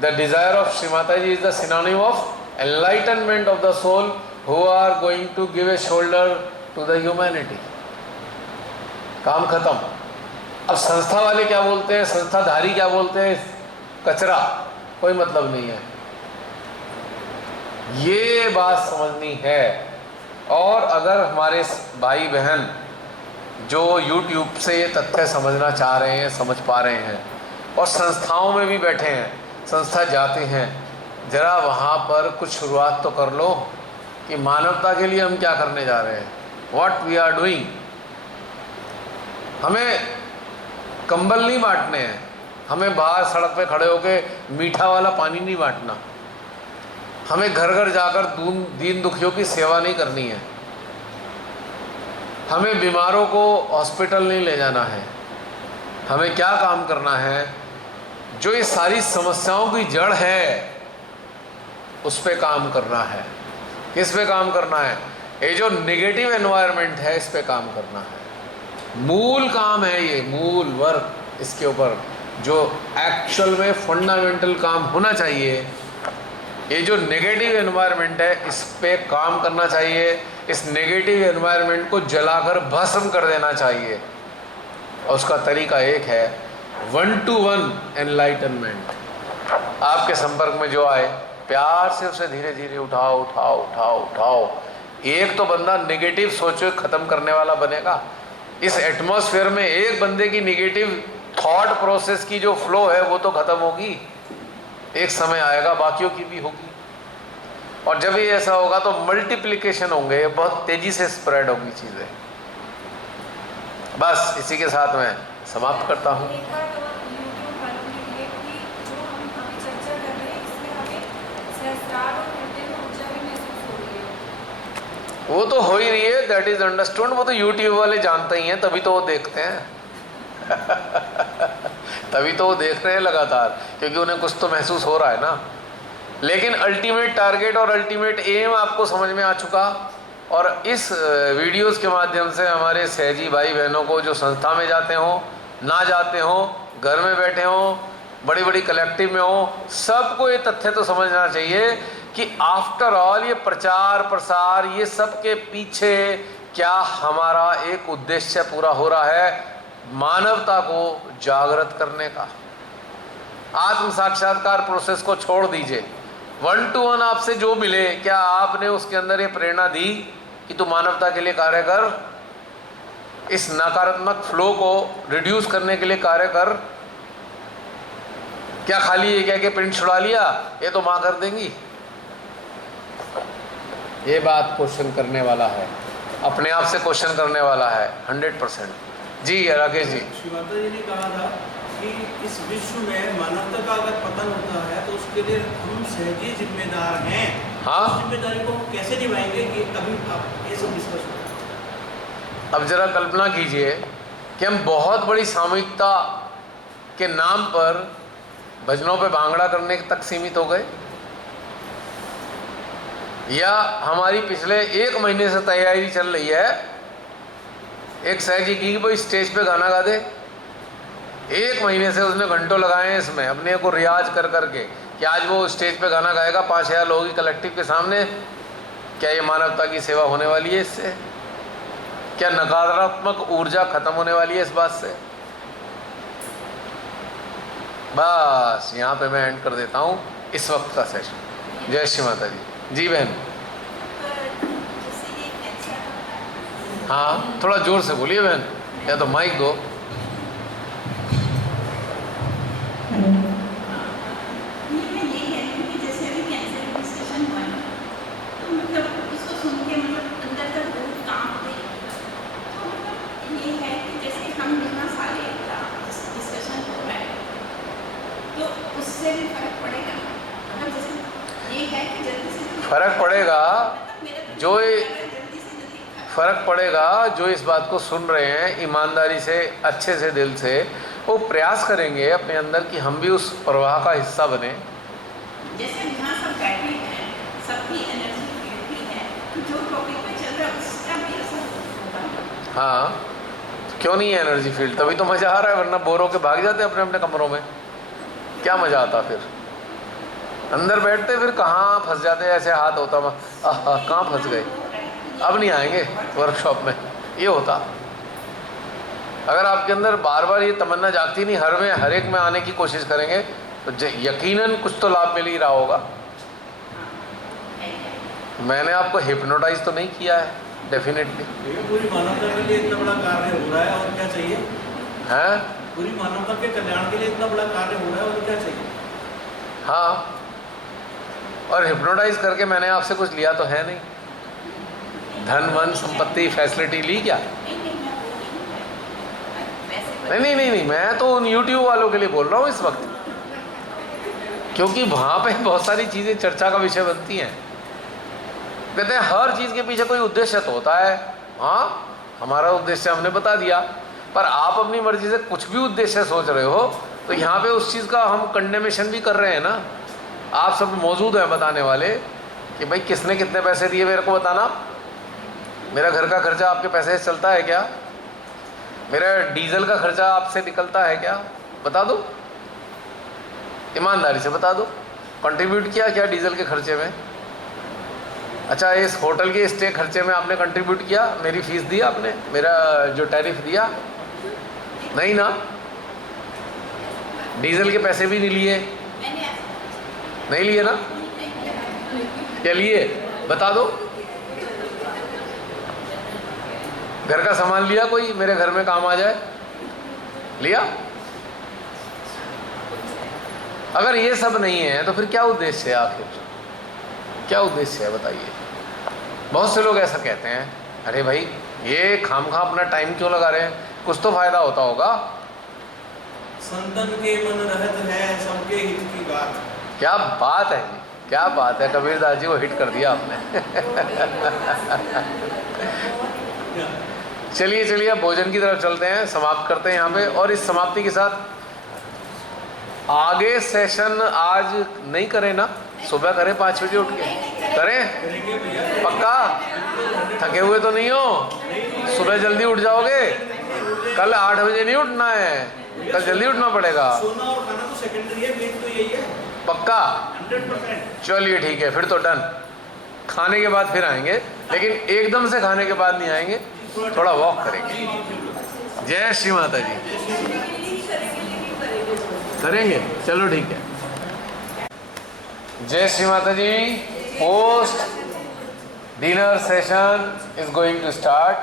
the desire of Shri Mata ji is the synonym of enlightenment of the soul who are going to give a shoulder to the humanity. काम खत्म। अब संस्था वाले क्या बोलते हैं, संस्थाधारी क्या बोलते हैं, कचरा, कोई मतलब नहीं है। ये बात समझनी है। और अगर हमारे भाई बहन जो YouTube से ये तथ्य समझना चाह रहे हैं, समझ पा रहे हैं, और संस्थाओं में भी बैठे हैं, संस्था जाते हैं, ज़रा वहाँ पर कुछ शुरुआत तो कर लो कि मानवता के लिए हम क्या करने जा रहे हैं, व्हाट वी आर डूइंग। हमें कंबल नहीं बांटने हैं, हमें बाहर सड़क पे खड़े होके मीठा वाला पानी नहीं बांटना, हमें घर घर जाकर दीन दुखियों की सेवा नहीं करनी है, हमें बीमारों को हॉस्पिटल नहीं ले जाना है। हमें क्या काम करना है, जो ये सारी समस्याओं की जड़ है उस पे काम करना है। किस पे काम करना है? ये जो नेगेटिव एनवायरनमेंट है इस पे काम करना है। मूल काम है ये, मूल वर्क इसके ऊपर जो एक्चुअल में फंडामेंटल काम होना चाहिए ये जो नेगेटिव एनवायरनमेंट है इस पे काम करना चाहिए। इस नेगेटिव एनवायरनमेंट को जलाकर भस्म कर देना चाहिए। और उसका तरीका एक है 1-to-1 एनलाइटनमेंट। आपके संपर्क में जो आए प्यार से उसे धीरे धीरे उठाओ उठाओ उठाओ उठाओ। एक तो बंदा नेगेटिव सोचो खत्म करने वाला बनेगा। इस एटमॉस्फेयर में एक बंदे की नेगेटिव थॉट प्रोसेस की जो फ्लो है वो तो खत्म होगी। एक समय आएगा बाकियों की भी होगी। और जब ये ऐसा होगा तो मल्टीप्लिकेशन होंगे, बहुत तेजी से स्प्रेड होगी चीजें। बस इसी के साथ मैं समाप्त करता हूँ। वो तो हो ही रही है, दैट इज अंडरस्टूड। वो तो यूट्यूब वाले जानते ही हैं, तभी तो वो देखते हैं तभी तो वो देख रहे हैं लगातार, क्योंकि उन्हें कुछ तो महसूस हो रहा है ना। लेकिन अल्टीमेट टारगेट और अल्टीमेट एम आपको समझ में आ चुका। और इस वीडियोस के माध्यम से हमारे सहजी भाई बहनों को जो संस्था में जाते हो, ना जाते हो, घर में बैठे हो, बड़ी बड़ी कलेक्टिव में हो, सबको ये तथ्य तो समझना चाहिए कि आफ्टर ऑल ये प्रचार प्रसार ये सब के पीछे क्या हमारा एक उद्देश्य पूरा हो रहा है, मानवता को जागृत करने का। आत्म साक्षात्कार प्रोसेस को छोड़ दीजिए। 1-to-1 आपसे जो मिले, क्या आपने उसके अंदर ये प्रेरणा दी कि तू मानवता के लिए कार्य कर, इस नकारात्मक फ्लो को रिड्यूस करने के लिए कार्य कर? क्या खाली ये कह के प्रिंट छुड़ा लिया, ये तो माँ कर देंगी? ये बात क्वेश्चन करने वाला है, अपने आप से क्वेश्चन करने वाला है 100%। जी राकेश जी। शिवाता जी ने कहा था कि इस विश्व में मानवता का अगर पतन होता है तो उसके लिए हम सहजी जिम्मेदार हैं। हाँ, उस जिम्मेदारी को कैसे निभाएंगे कि अभी आप ये सब डिस्कस हो। अब जरा कल्पना कीजिए कि हम बहुत बड़ी सामूहिकता के नाम पर भजनों पे भांगड़ा करने तक सीमित हो गए, या हमारी पिछले 1 महीने से तैयारी चल रही है एक सहजी की वो स्टेज पे गाना गा दे। 1 महीने से उसने घंटों लगाए हैं इसमें अपने को रियाज कर करके कि आज वो स्टेज पे गाना गाएगा 5000 लोगों की कलेक्टिव के सामने। क्या ये मानवता की सेवा होने वाली है इससे? क्या नकारात्मक ऊर्जा खत्म होने वाली है इस बात से? बस यहाँ पे मैं एंड कर देता हूँ इस वक्त का सेशन। जय श्री माता जी। जी बहन। हाँ, थोड़ा जोर से बोलिए बहन, या तो माइक दो। फर्क पड़ेगा जो फर्क पड़ेगा जो इस बात को सुन रहे हैं ईमानदारी से, अच्छे से, दिल से, वो प्रयास करेंगे अपने अंदर कि हम भी उस प्रवाह का हिस्सा बने। जैसे यहाँ सब बैठे हैं, सबकी एनर्जी भी है, जो टॉपिक पे चल रहा है उसका भी असर होगा। हाँ, क्यों नहीं है एनर्जी फील्ड? तभी तो मज़ा आ रहा है, वरना बोर होके भाग जाते अपने अपने कमरों में। क्या मज़ा आता फिर? अंदर बैठते फिर कहाँ फंस जाते, ऐसे हाथ होता कहाँ फंस गए, अब नहीं आएंगे वर्कशॉप में। ये होता अगर आपके अंदर बार बार ये तमन्ना जागती नहीं, हर एक में आने की कोशिश करेंगे तो यकीनन कुछ तो लाभ मिल ही रहा होगा। मैंने आपको हिप्नोटाइज तो नहीं किया है, डेफिनेटली। पूरी मानवता के लिए इतना बड़ा कार्य हो रहा है और क्या चाहिए? हैं? पूरी मानवता के कल्याण के लिए इतना बड़ा कार्य हो रहा है और क्या चाहिए? हाँ, और हिप्नोटाइज करके मैंने आपसे कुछ लिया तो है नहीं। धन वन संपत्ति फैसिलिटी ली क्या? नहीं, मैं तो उन यूट्यूब वालों के लिए बोल रहा हूँ इस वक्त, क्योंकि वहाँ पे बहुत सारी चीज़ें चर्चा का विषय बनती हैं। कहते हैं हर चीज़ के पीछे कोई उद्देश्य तो होता है। हाँ, हमारा उद्देश्य हमने बता दिया, पर आप अपनी मर्जी से कुछ भी उद्देश्य सोच रहे हो तो यहाँ पे उस चीज़ का हम कंडेमेशन भी कर रहे हैं ना। आप सब मौजूद हैं बताने वाले कि भाई किसने कितने पैसे दिए, मेरे को बताना। मेरा घर का खर्चा आपके पैसे से चलता है क्या? मेरा डीजल का खर्चा आपसे निकलता है क्या? बता दो, ईमानदारी से बता दो। कंट्रीब्यूट किया क्या डीजल के खर्चे में? अच्छा, इस होटल के स्टे खर्चे में आपने कंट्रीब्यूट किया? मेरी फीस दिया आपने? मेरा जो टैरिफ दिया? नहीं ना। डीजल के पैसे भी नहीं लिए? नहीं लिए ना? क्या लिए बता दो। घर का सामान लिया कोई मेरे घर में काम आ जाए? लिया? अगर ये सब नहीं है तो फिर क्या उद्देश्य है? आखिर क्या उद्देश्य है बताइए। बहुत से लोग ऐसा कहते हैं, अरे भाई ये खामखा अपना टाइम क्यों लगा रहे हैं, कुछ तो फायदा होता होगा। संतन के मन रहत है सबके हित की बात। क्या बात है जी, क्या बात है। कबीरदास जी को हिट कर दिया आपने। चलिए चलिए अब भोजन की तरफ चलते हैं, समाप्त करते हैं यहाँ पे। और इस समाप्ति के साथ आगे सेशन आज नहीं करें ना, सुबह करें 5 बजे उठ के करें? पक्का? थके हुए तो नहीं हो? सुबह जल्दी उठ जाओगे? कल 8 बजे नहीं उठना है, कल जल्दी उठना पड़ेगा। सोना और खाना तो सेकेंडरी है, मेन तो यही है। पक्का? 100%। चलिए ठीक है, फिर तो डन। खाने के बाद फिर आएंगे, लेकिन एकदम से खाने के बाद नहीं आएंगे, थोड़ा वॉक करेंगे। जय श्री माता जी। करेंगे, चलो ठीक है। जय Shri Mata ji. Post dinner session is going to start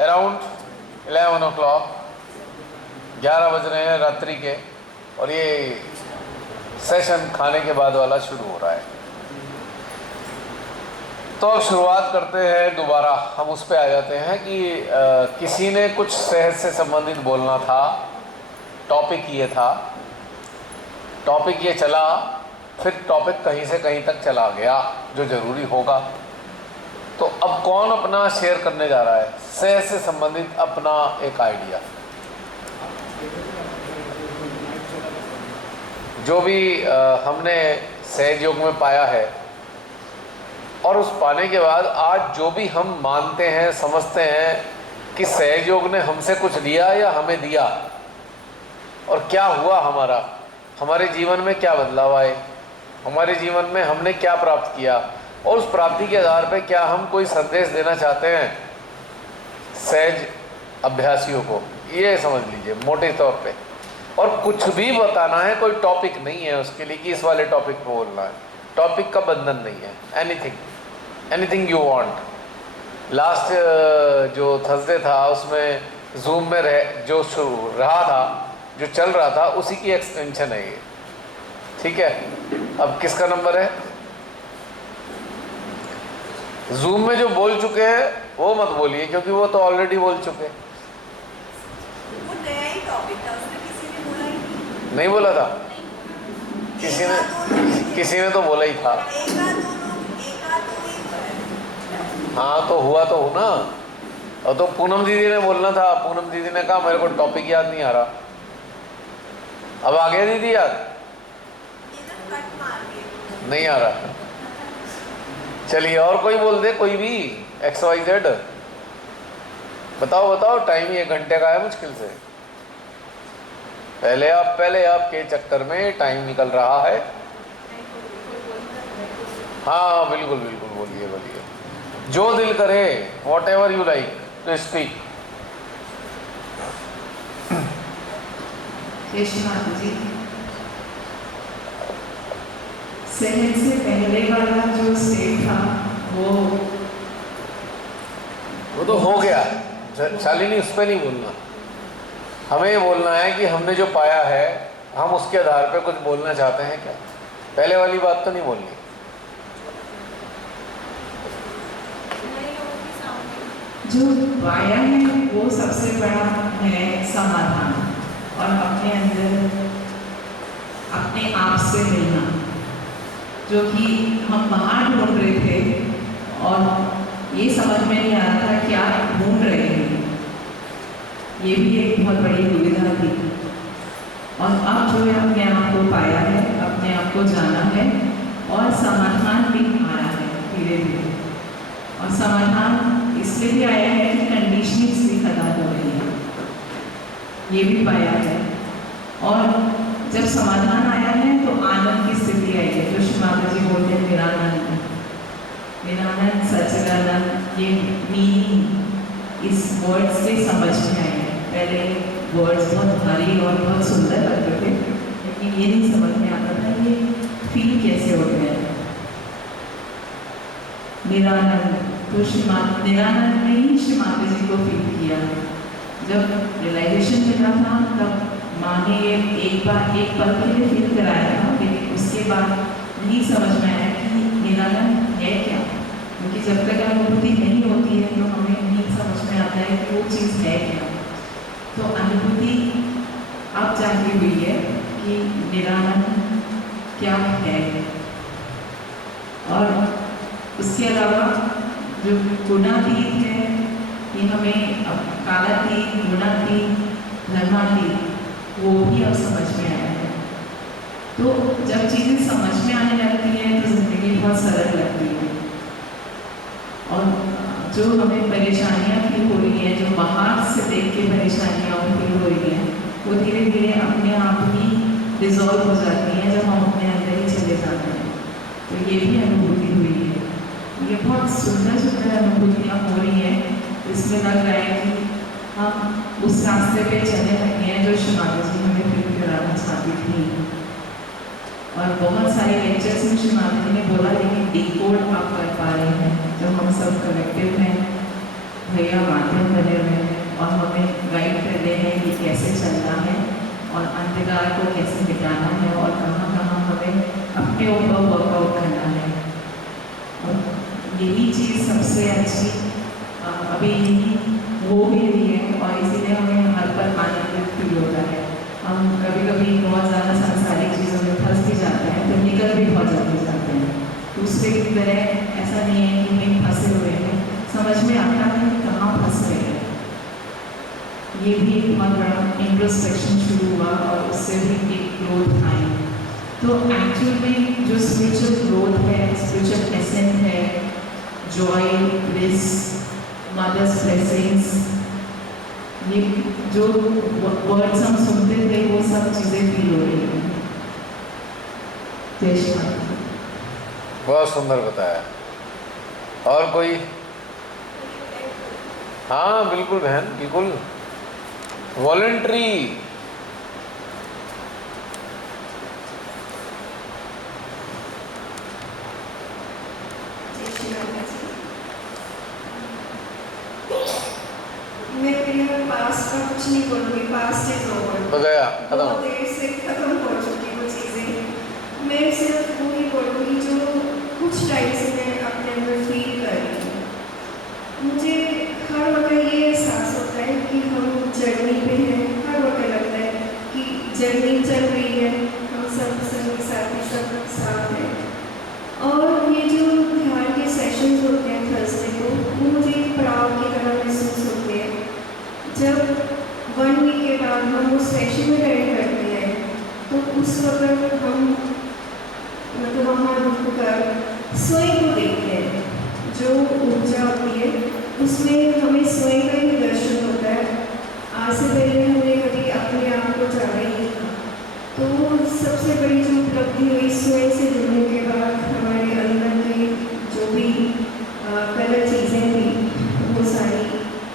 around 11 o'clock। 11 बज रहे हैं रात्रि के, और ये सेशन खाने के बाद वाला शुरू हो रहा है। तो अब शुरुआत करते हैं दोबारा। हम उस पे आ जाते हैं कि किसी ने कुछ सेहत से संबंधित बोलना था, टॉपिक ये था, टॉपिक ये चला, फिर टॉपिक कहीं से कहीं तक चला गया जो ज़रूरी होगा। तो अब कौन अपना शेयर करने जा रहा है सेहत से संबंधित अपना एक आइडिया? जो भी हमने सहज योग में पाया है, और उस पाने के बाद आज जो भी हम मानते हैं, समझते हैं कि सहज योग ने हमसे कुछ लिया या हमें दिया, और क्या हुआ हमारे जीवन में क्या बदलाव आए, हमारे जीवन में हमने क्या प्राप्त किया, और उस प्राप्ति के आधार पर क्या हम कोई संदेश देना चाहते हैं सहज अभ्यासियों को, ये समझ लीजिए मोटे तौर पे। और कुछ भी बताना है, कोई टॉपिक नहीं है उसके लिए कि इस वाले टॉपिक पर बोलना है, टॉपिक का बंधन नहीं है। Anything you want. लास्ट जो थर्सडे था उसमें जूम में जो रहा था, जो चल रहा था, उसी की एक्सटेंशन है ये, ठीक है। अब किसका नंबर है? जूम में जो बोल चुके हैं वो मत बोलिए, क्योंकि वो तो ऑलरेडी बोल चुके। वो नया ही टॉपिक था, उसमें किसी ने बोला ही नहीं बोला था? किसी ने तो बोला ही था। हाँ तो हुआ तो हो ना। और तो पूनम दीदी ने बोलना था, पूनम दीदी ने कहा मेरे को टॉपिक याद नहीं आ रहा। अब आ गया दीदी याद? नहीं आ रहा। चलिए और कोई बोल दे, कोई भी XYZ। बताओ, टाइम ही 1 घंटे का है मुश्किल से। पहले आपके चक्कर में टाइम निकल रहा है। हाँ बिल्कुल बोलिए, जो दिल करे, whatever you like to speak. जय श्री माता जी। सहज से पहले वाला जो स्टेट था वो तो हो गया। शालिनी उस पर नहीं बोलना, हमें ये बोलना है कि हमने जो पाया है हम उसके आधार पे कुछ बोलना चाहते हैं क्या। पहले वाली बात तो नहीं बोलनी। जो पाया है वो सबसे बड़ा है समाधान, और अपने अंदर अपने आप से मिलना, जो कि हम बाहर ढूंढ रहे थे और ये समझ में नहीं आ रहा था क्या ढूंढ रहे हैं। ये भी एक बहुत बड़ी दुविधा थी। और अब जो है अपने आप को पाया है, अपने आप को जाना है, और समाधान भी आया है धीरे धीरे। और समाधान इसलिए भी आया है कि कंडीशनिंग्स भी खत्म हो रही है, ये भी पाया है। और जब समाधान आया है तो आनंद की स्थिति आई है, जो श्री माता जी बोलते हैं निरानंद। निरानंद, सच्चिदानंद, ये मीनिंग इस वर्ड्स के समझ में आए हैं। पहले वर्ड्स बहुत भारी और बहुत सुंदर लगते थे, लेकिन ये नहीं समझ में आता था ये फील कैसे होते हैं। निरानंद, तो निरानंद में ही श्री माता जी को फील किया। जब रियलाइजेशन मिला था तब माँ ने एक पल के लिए फील कराया था, लेकिन उसके बाद नहीं समझ में आया कि निरानंद है क्या, क्योंकि जब तक अनुभूति नहीं होती है तो हमें नहीं समझ में आता है कि वो चीज़ है क्या। तो अनुभूति अब जाके हुई है कि निरानंद क्या है। और उसके अलावा जो गुणातीत है, ये हमें कालातीत, गुणातीत, धर्मातीत, वो भी अब समझ में आया है। तो जब चीज़ें समझ में आने लगती हैं तो जिंदगी बहुत सरल लगती है। और जो हमें परेशानियाँ फील हो रही हैं, जो बाहर से देख के परेशानियाँ फील हो रही हैं, वो धीरे धीरे अपने आप ही डिजॉल्व हो जाती हैं जब हम अपने अंदर ही चले जाते हैं। तो ये भी अनुभूति हुई है। ये बहुत सुंदर सुंदर अनुभूतियाँ हो रही हैं। इसमें लग रहा है कि हम उस रास्ते पे चले लगे हैं जो श्री माता जी हमें फील कराना चाहती थी। और बहुत सारे लेक्चर्स में श्री माता जी ने बोला, लेकिन डिकोड आप कर पा रहे हैं। जब हम सब कलेक्टिव हैं, भैया माध्यम बने हुए हैं और हमें गाइड कर रहे हैं कि कैसे चलना है और अंधकार को कैसे मिटाना है और कहाँ कहाँ हमें अपने ऊपर वर्कआउट करना है। और यही चीज़ सबसे अच्छी अभी यही हो भी रही है और इसीलिए हमें हर पल आनंदित फील होता है। हम कभी कभी बहुत ज़्यादा सांसारिक चीज़ों में फंस भी जाते हैं तो निकल भी बहुत जल्दी जाते हैं। दूसरे की तरह ऐसा नहीं है कि हम फंसे हुए हैं, समझ में आता है कहाँ फंस रहे हैं। ये भी एक बहुत बड़ा इंट्रोस्पेक्शन शुरू हुआ और उससे भी एक ग्रोथ आई। तो एक्चुअल में जो स्पिरिचुअल ग्रोथ है, स्पिरिचुअल एसेंस है, जॉय, ब्लिस, मदर्स ब्लेसिंग्स, ये जो वर्ड्स हम सुनते थे वो सब चीज़ें फील हो रही हैं। जय श्री माता। बहुत सुंदर बताया। और कोई? हाँ बिल्कुल बहन, बिल्कुल वॉलंटरी। मैं क्लियर पास्ट का कुछ नहीं बोलूँगी, पास्ट इज ओवर, तो गया खत्म। बहुत देर से खत्म हो चुकी वो चीज़ें। मैं सिर्फ वो ही बोलूँगी जो कुछ टाइम से मैं अपने अंदर फील कर रही हूँ। मुझे हर वक्त ये एहसास होता है कि हम जर्नी पे हैं। हर वक्त लगता है कि जर्नी चल रही है, हम सब संगी साथी सब साथ हैं। और ये जो ध्यान के सेशंस होते हैं थर्सडे को, वो मुझे एक पड़ाव की तरह महसूस होते हैं। जब 1 वीक के बाद हम उस सेशन में अटेंड करते हैं तो उस वक्त हम मतलब वहाँ रुक कर स्वयं को देखते हैं। जो ऊर्जा होती है उसमें हमें स्वयं का ही दर्शन होता है। आज से पहले हमने कभी अपने आप को जाना ही नहीं था। तो सबसे बड़ी जो उपलब्धि हुई स्वयं से जुड़ने के बाद, हमारे अंदर की जो भी गलत चीज़ें थी वो सारी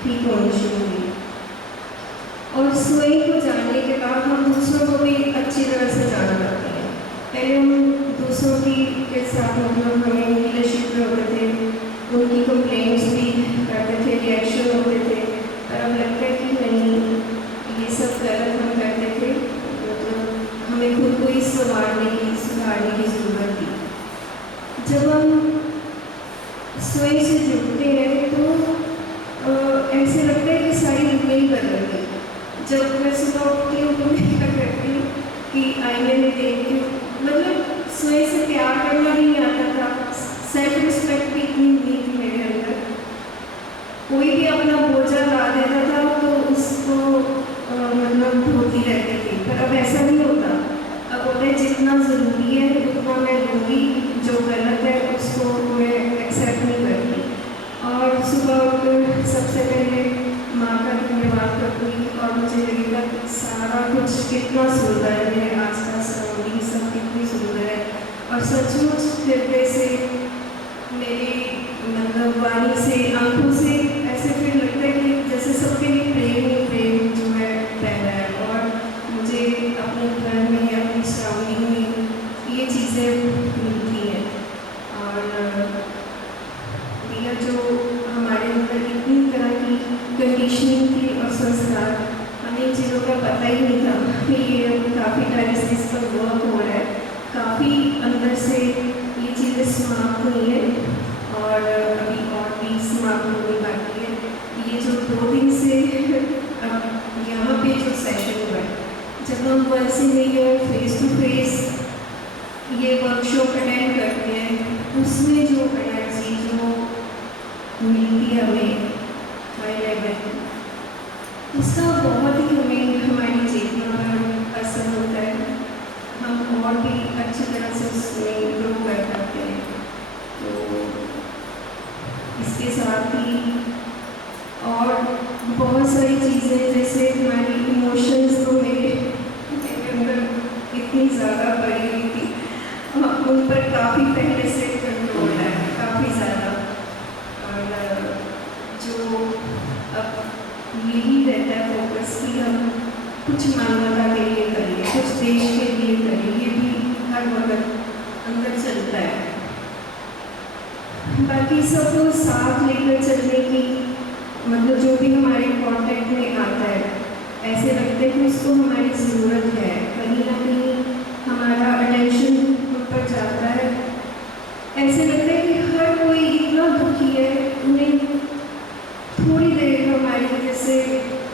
ठीक होनी शुरू हुई। और स्वयं को जानने के बाद हम दूसरों को भी अच्छी तरह से जाना करते हैं। पहले हम दूसरों की के साथ मतलब हमें लीडरशिप में होते थे, उनकी कंप्लेंट्स भी करते थे, रिएक्शन होते थे। पर अब लगता है कि नहीं, ये सब गलत हम करते थे, मतलब हमें खुद को ही सुधारने की ज़रूरत थी। जब हम स्वयं से जुड़ते हैं तो ऐसे लगता है कि सारी दुनिया ही बदल गई। जब मैं सुबह उठती हूँ तो मैं क्या करती हूँ कि आईने में देखती हूँ, मतलब स्वयं से प्यार करना भी नहीं आता था। सेल्फ रिस्पेक्ट भी इतनी नहीं थी मेरे अंदर। कोई भी अपना बोझा ला देता था तो उसको मतलब होती रहती थी, पर अब ऐसा नहीं होता। अब होता है जितना ज़रूरी है उतना मैं लूँगी, जो गलत है उसको मैं एक्सेप्ट नहीं करती। और सुबह उठकर सबसे पहले माँ का धन्यवाद करूँगी और मुझे लगेगा कि सारा कुछ कितना सुंदर है मेरे आसपास सचमुच हृदय से, मेरी मतलब वाणी से, आंखों से ऐसे फिर लगता है कि जैसे सबके लिए प्रेम ही प्रेम जो है बह रहा है। और मुझे अपने घर में, अपनी सराउंडिंग में ये चीज़ें मिलती हैं। और यह जो हमारे अंदर इतनी तरह की कंडीशनिंग थी और संस्कार, हमें इन चीज़ों का पता ही नहीं था कि ये काफ़ी टाइम से इस पर वर्क हो रहा है, काफ़ी अंदर से ये चीज़ें समाप्त हुई हैं और अभी और भी समाप्त होने बाकी है। ये जो 2 दिन से यहाँ पे जो सेशन हुआ है, जब हम once in year face to face ये वर्कशॉप अटेंड करते हैं, उसमें जो एनर्जी जो मिलती है हमें हाई लेवल, उसका बहुत ही हमें हमारी चेतना पर असर होता है। हम और भी अच्छी तरह से उसमें ग्रो कर पाते हैं। तो इसके साथ ही और बहुत सारी चीज़ें, जैसे हमारी इमोशंस तो मेरे अंदर इतनी ज़्यादा बढ़ी हुई थी, उन पर काफ़ी पहले से कंट्रोल है, काफ़ी ज़्यादा। और जो अब यही रहता है फोकस कि हम कुछ मानवता के लिए करिए, कुछ देश के लिए करिए, ये भी हर वक्त अंदर चलता है। बाकी सबको साथ लेकर चलने की, मतलब जो भी हमारे कांटेक्ट में आता है, ऐसे लगता है कि उसको हमारी ज़रूरत है, कहीं ना कहीं हमारा अटेंशन उन पर जाता है। ऐसे लगता है कि हर कोई इतना दुखी है, उन्हें थोड़ी देर हमारी जैसे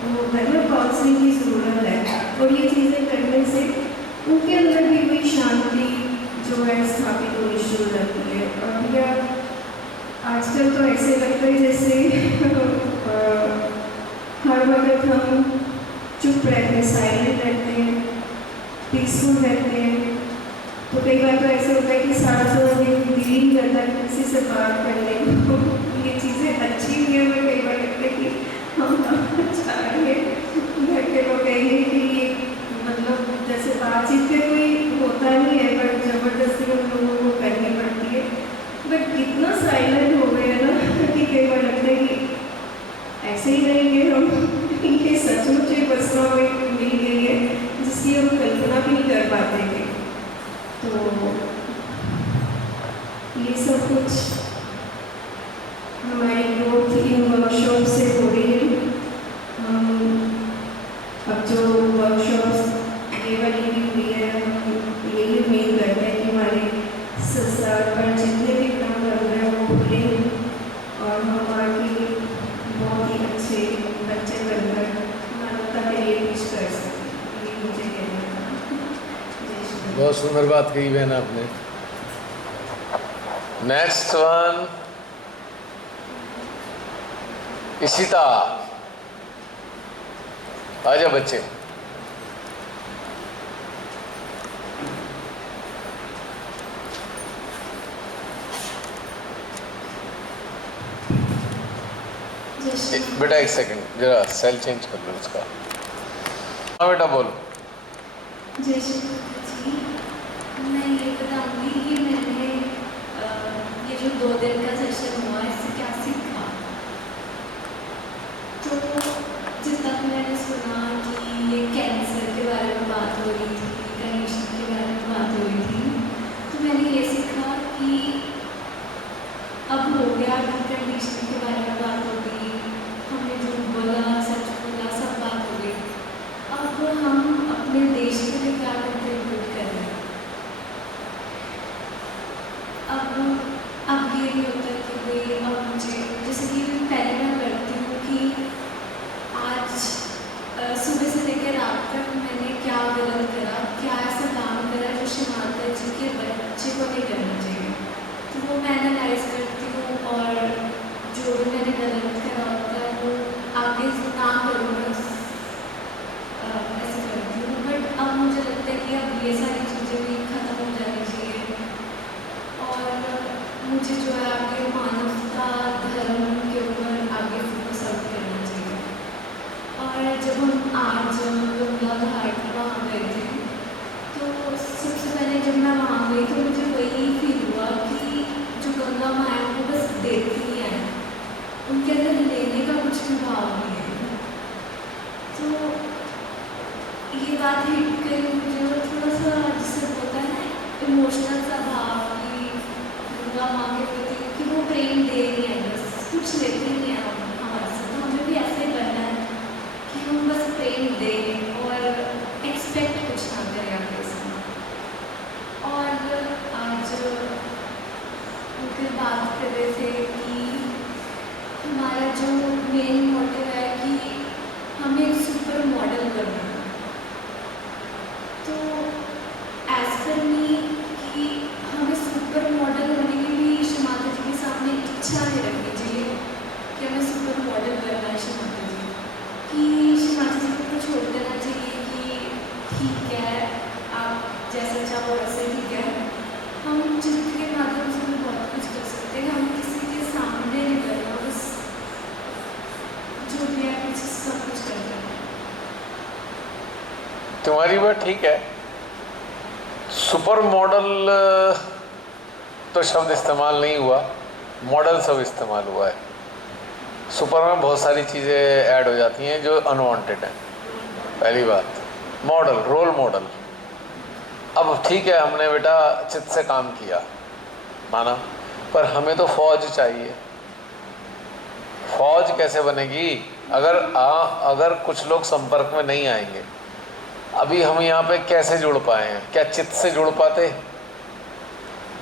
वो है ना काउंसलिंग की ज़रूरत है। और ये चीज़ें करने से उनके अंदर भी कोई शांति जो है स्थापित होनी शुरू होती है। और भैया आजकल तो ऐसे लगता है जैसे हर वक्त हम चुप रहते हैं, साइलेंट रहते हैं, पीसफुल रहते हैं। तो कई बार तो ऐसा होता है कि सारा दिन दिल ही नहीं करता है किसी से बात करने को। ये चीज़ें अच्छी भी है, पर कई बार लगता है कि हम चाहेंगे, घर के लोग कहेंगे कि ये मतलब जैसे बातचीत का कोई होता नहीं है, पर ज़बरदस्ती हम लोगों को करनी पड़ती है। बट इतना साइलेंट हो गया ना कि कई बार लगता है कि ऐसे ही रहेंगे हम, ये सचमुच एक बसना मिल गई है जिसकी हम कल्पना भी नहीं कर पाते थे। तो ये सब कुछ हमारी ग्रोथ इन वर्कशॉप से हो रही है। हम अब जो वर्कशॉप्स ये वाली भी हुई है, हम यही उम्मीद करते हैं कि हमारे संसार पर जितने भी काम लग रहे हैं वो खुले और हम आगे बहुत ही अच्छे बच्चे बनकर मानवता के लिए कुछ कर सकें। ये मुझे कहना था। जय श्री। बहुत सुंदर बात कही बहन आपने। नेक्स्ट वन इशिता, आजा बच्चे। बेटा एक सेकंड, जरा सेल चेंज कर लो उसका। हाँ बेटा बोल। जय श्री जी, मैं ये बताऊंगी कि मैंने ये जो 2 दिन का सेशन हुआ इससे क्या सीखा। तो जितना मैंने सुना कि ये कैंसर के बारे में बात हो रही थी, कंडीशन के बारे में बात हो रही थी, तो मैंने ये सीखा कि अब हो गया, कंडीशन के बारे में बात हो गई, हमने जो बोला सच बोला सब बात हो गई। अब हम अपने देश के लिए क्या कंट्रीब्यूट कर रहे हैं। अब ये नहीं होता कि भाई अब मुझे, जैसे कि पहले मैं करती हूँ कि आज सुबह से लेकर रात तक मैंने क्या गलत करा, क्या ऐसा काम करा जो माता जी के बच्चे को नहीं करना चाहिए। तो वो मैं एनालाइज करती हूँ और जो भी मैंने गलत करा होता है वो आगे ना करूँगा ऐसे करती हूँ। बट अब मुझे लगता है कि अब ये सारी चीज़ें भी ख़त्म हो जानी चाहिए और मुझे जो है आगे मानवता धर्म के ऊपर आगे फोकस आउट करना चाहिए। और जब हम आज गंगा घाट वहाँ गए थे तो तो सबसे पहले जब मैं वहाँ गई तो मुझे वही फील हुआ कि जो गंगा माँ है वो बस देती ही है, उनके अंदर लेने का कुछ भी भाव नहीं है। तो ये बात हिट करी मुझे, और थोड़ा सा जिससे होता है ना इमोशनल सा भाव कि गंगा माँ के प्रति कि वो प्रेम दे रही है, बस कुछ लेते नहीं है हमारे से। तो हमें भी ऐसे ही करना है कि हम बस प्रेम दें और एक्सपेक्ट कुछ ना करें आगे से। और आज फिर बात कर रहे थे कि हमारा जो मेन मोटिव है कि हमें एक सुपर मॉडल बनना है। तो एज पर मी कि हमें सुपर मॉडल होने की भी श्री माता जी के सामने इच्छा नहीं रखनी चाहिए कि हमें सुपर मॉडल बनना है श्री माता जी, कि श्री माता जी को छोड़ देना चाहिए कि ठीक है आप जैसा चाहो वैसे ठीक है। हम चित्र के माध्यम से भी बहुत कुछ कर सकते हैं, हम किसी के सामने नहीं करना, बस जो भी है कुछ सब कुछ कर रहे हैं। तुम्हारी बात ठीक है। सुपर मॉडल तो शब्द इस्तेमाल नहीं हुआ, मॉडल सब इस्तेमाल हुआ है। सुपर में बहुत सारी चीज़ें ऐड हो जाती हैं जो अनवांटेड हैं। पहली बात, मॉडल, रोल मॉडल। अब ठीक है, हमने बेटा चित्त से काम किया, माना, पर हमें तो फौज चाहिए। फौज कैसे बनेगी अगर कुछ लोग संपर्क में नहीं आएंगे? अभी हम यहाँ पे कैसे जुड़ पाए हैं? क्या चित्त से जुड़ पाते?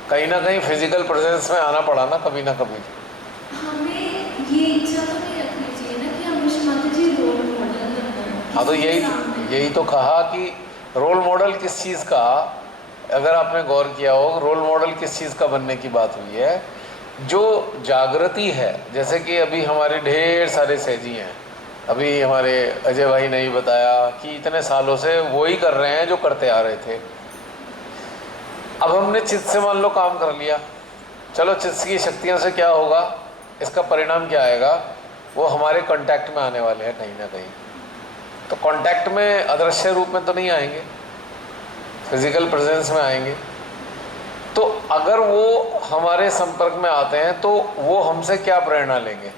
कहीं ना कहीं फिजिकल प्रेजेंस में आना पड़ा ना कभी ना कभी। हमें ये इच्छा तो नहीं रखनी चाहिए ना कि हम श्री माता जी रोल मॉडल बनना है। हाँ, तो यही तो कहा कि रोल मॉडल किस चीज़ का, अगर आपने गौर किया हो, रोल मॉडल किस चीज़ का बनने की बात हुई है? जो जागृति है। जैसे कि अभी हमारे ढेर सारे सहजी हैं, अभी हमारे अजय भाई ने ही बताया कि इतने सालों से वो ही कर रहे हैं जो करते आ रहे थे। अब हमने चित्त से मान लो काम कर लिया, चलो चित्त की शक्तियों से क्या होगा, इसका परिणाम क्या आएगा? वो हमारे कांटेक्ट में आने वाले हैं कहीं ना कहीं। तो कांटेक्ट में अदृश्य रूप में तो नहीं आएंगे, फिजिकल प्रेजेंस में आएंगे। तो अगर वो हमारे संपर्क में आते हैं तो वो हमसे क्या प्रेरणा लेंगे?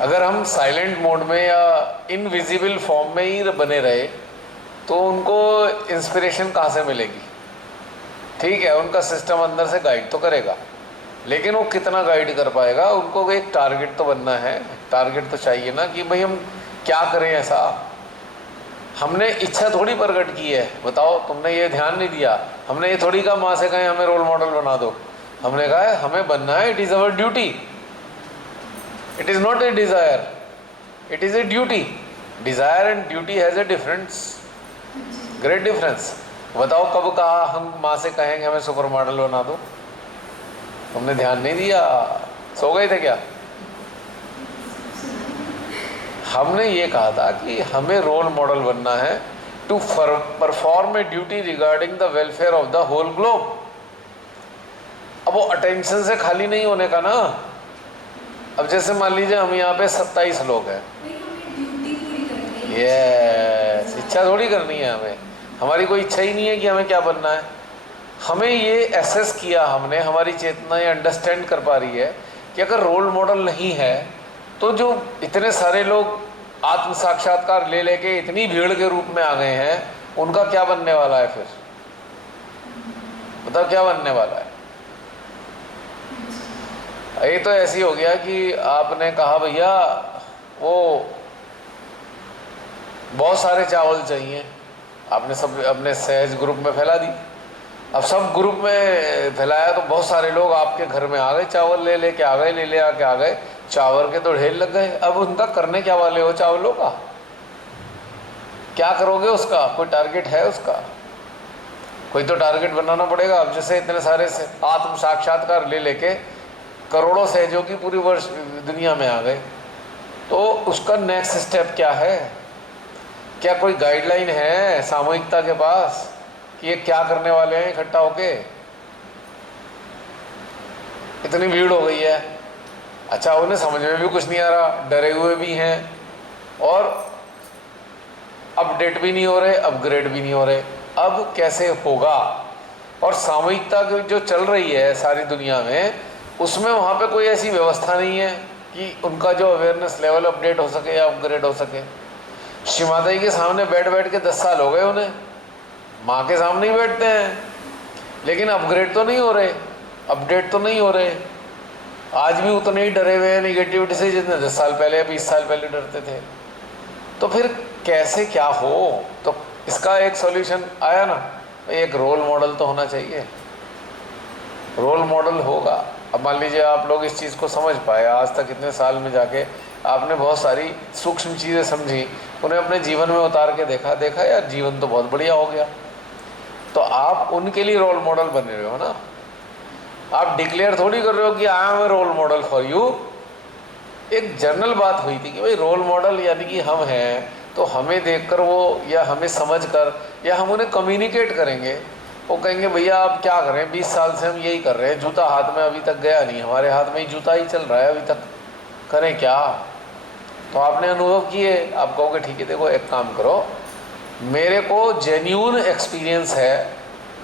अगर हम साइलेंट मोड में या इनविजिबल फॉर्म में ही बने रहे तो उनको इंस्पिरेशन कहाँ से मिलेगी? ठीक है, उनका सिस्टम अंदर से गाइड तो करेगा, लेकिन वो कितना गाइड कर पाएगा? उनको एक टारगेट तो बनना है, टारगेट तो चाहिए ना कि भाई हम क्या करें ऐसा। हमने इच्छा थोड़ी प्रकट की है, बताओ, तुमने ये ध्यान नहीं दिया। हमने ये थोड़ी कहा माँ से कहें हमें रोल मॉडल बना दो, हमने कहा है हमें बनना है, it is our duty, it is not a desire, it is a duty. Desire and duty has a difference, great difference. बताओ कब कहा हम माँ से कहेंगे हमें सुपर मॉडल बना दो? तुमने ध्यान नहीं दिया, सो गए थे क्या? हमने ये कहा था कि हमें रोल मॉडल बनना है to perform a duty regarding the welfare of the whole globe. अब वो अटेंशन से खाली नहीं होने का ना। अब जैसे मान लीजिए हम यहाँ पे 27 लोग हैं, यस, इच्छा थोड़ी करनी है हमें, हमारी कोई इच्छा ही नहीं है कि हमें क्या बनना है। हमें ये एसेस किया हमने, हमारी चेतना ये अंडरस्टैंड कर पा रही है कि अगर रोल मॉडल नहीं है तो जो इतने सारे लोग आत्म साक्षात्कार ले लेके इतनी भीड़ के रूप में आ गए हैं, उनका क्या बनने वाला है फिर? बताओ क्या बनने वाला है? ये तो ऐसी हो गया कि आपने कहा भैया वो बहुत सारे चावल चाहिए, आपने सब अपने सहज ग्रुप में फैला दी। अब सब ग्रुप में फैलाया तो बहुत सारे लोग आपके घर में आ गए, चावल ले लेके आ गए, ले आके आ गए, चावल के तो ढेर लग गए। अब उनका करने क्या वाले हो? चावलों का क्या करोगे? उसका कोई टारगेट है? उसका कोई तो टारगेट बनाना पड़ेगा। अब जैसे इतने सारे से आत्म साक्षात्कार ले लेके करोड़ों सहजों की पूरी वर्ष दुनिया में आ गए, तो उसका नेक्स्ट स्टेप क्या है? क्या कोई गाइडलाइन है सामूहिकता के पास कि ये क्या करने वाले हैं इकट्ठा होके? इतनी भीड़ हो गई है, अच्छा उन्हें समझ में भी कुछ नहीं आ रहा, डरे हुए भी हैं, और अपडेट भी नहीं हो रहे, अपग्रेड भी नहीं हो रहे। अब कैसे होगा? और सामूहिकता जो चल रही है सारी दुनिया में, उसमें वहाँ पे कोई ऐसी व्यवस्था नहीं है कि उनका जो अवेयरनेस लेवल अपडेट हो सके या अपग्रेड हो सके। श्री माता जी के सामने बैठ बैठ के 10 साल हो गए उन्हें, माँ के सामने ही बैठते हैं, लेकिन अपग्रेड तो नहीं हो रहे, अपडेट तो नहीं हो रहे। आज भी उतने ही डरे हुए हैं निगेटिविटी से जितने 10 साल पहले या 20 साल पहले डरते थे। तो फिर कैसे क्या हो? तो इसका एक सॉल्यूशन आया ना, एक रोल मॉडल तो होना चाहिए। रोल मॉडल होगा। अब मान लीजिए आप लोग इस चीज़ को समझ पाए, आज तक इतने साल में जाके आपने बहुत सारी सूक्ष्म चीज़ें समझी, उन्हें अपने जीवन में उतार के देखा यार जीवन तो बहुत बढ़िया हो गया। तो आप उनके लिए रोल मॉडल बन रहे हो ना। आप डिक्लेयर थोड़ी कर रहे हो कि I am a role model for you. एक जनरल बात हुई थी कि भाई रोल मॉडल यानी कि हम हैं, तो हमें देखकर वो या हमें समझकर या हम उन्हें कम्युनिकेट करेंगे। वो कहेंगे भैया आप क्या करें, 20 साल से हम यही कर रहे हैं, जूता हाथ में अभी तक गया नहीं, हमारे हाथ में ही जूता ही चल रहा है अभी तक, करें क्या? तो आपने अनुभव किए, आप कहोगे ठीक है देखो एक काम करो, मेरे को जेन्यून एक्सपीरियंस है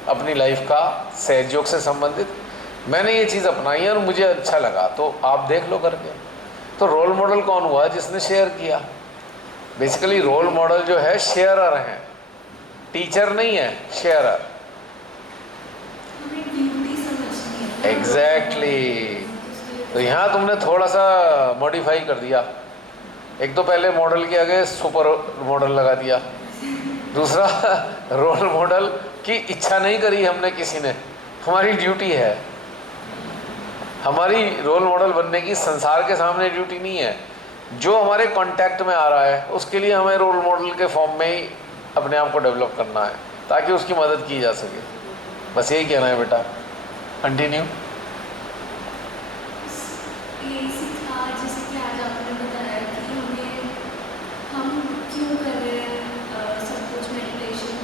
अपनी लाइफ का सहयोग से संबंधित, मैंने ये चीज़ अपनाई है और मुझे अच्छा लगा, तो आप देख लो करके। तो रोल मॉडल कौन हुआ? जिसने शेयर किया। बेसिकली रोल मॉडल जो है शेयरर हैं, टीचर नहीं है, शेयरर। हमें ड्यूटी समझनी है। एग्जैक्टली। तो यहाँ तुमने थोड़ा सा मॉडिफाई कर दिया। एक तो पहले मॉडल के आगे सुपर मॉडल लगा दिया, दूसरा रोल मॉडल की इच्छा नहीं करी हमने किसी ने, हमारी ड्यूटी है। हमारी रोल मॉडल बनने की संसार के सामने ड्यूटी नहीं है। जो हमारे कांटेक्ट में आ रहा है उसके लिए हमें रोल मॉडल के फॉर्म में ही अपने आप को डेवलप करना है ताकि उसकी मदद की जा सके। बस यही कहना है बेटा। कंटिन्यू। ये सीखा जैसे कि आज आपने बताया कि हम क्यों कर रहे हैं सब कुछ मेडिटेशन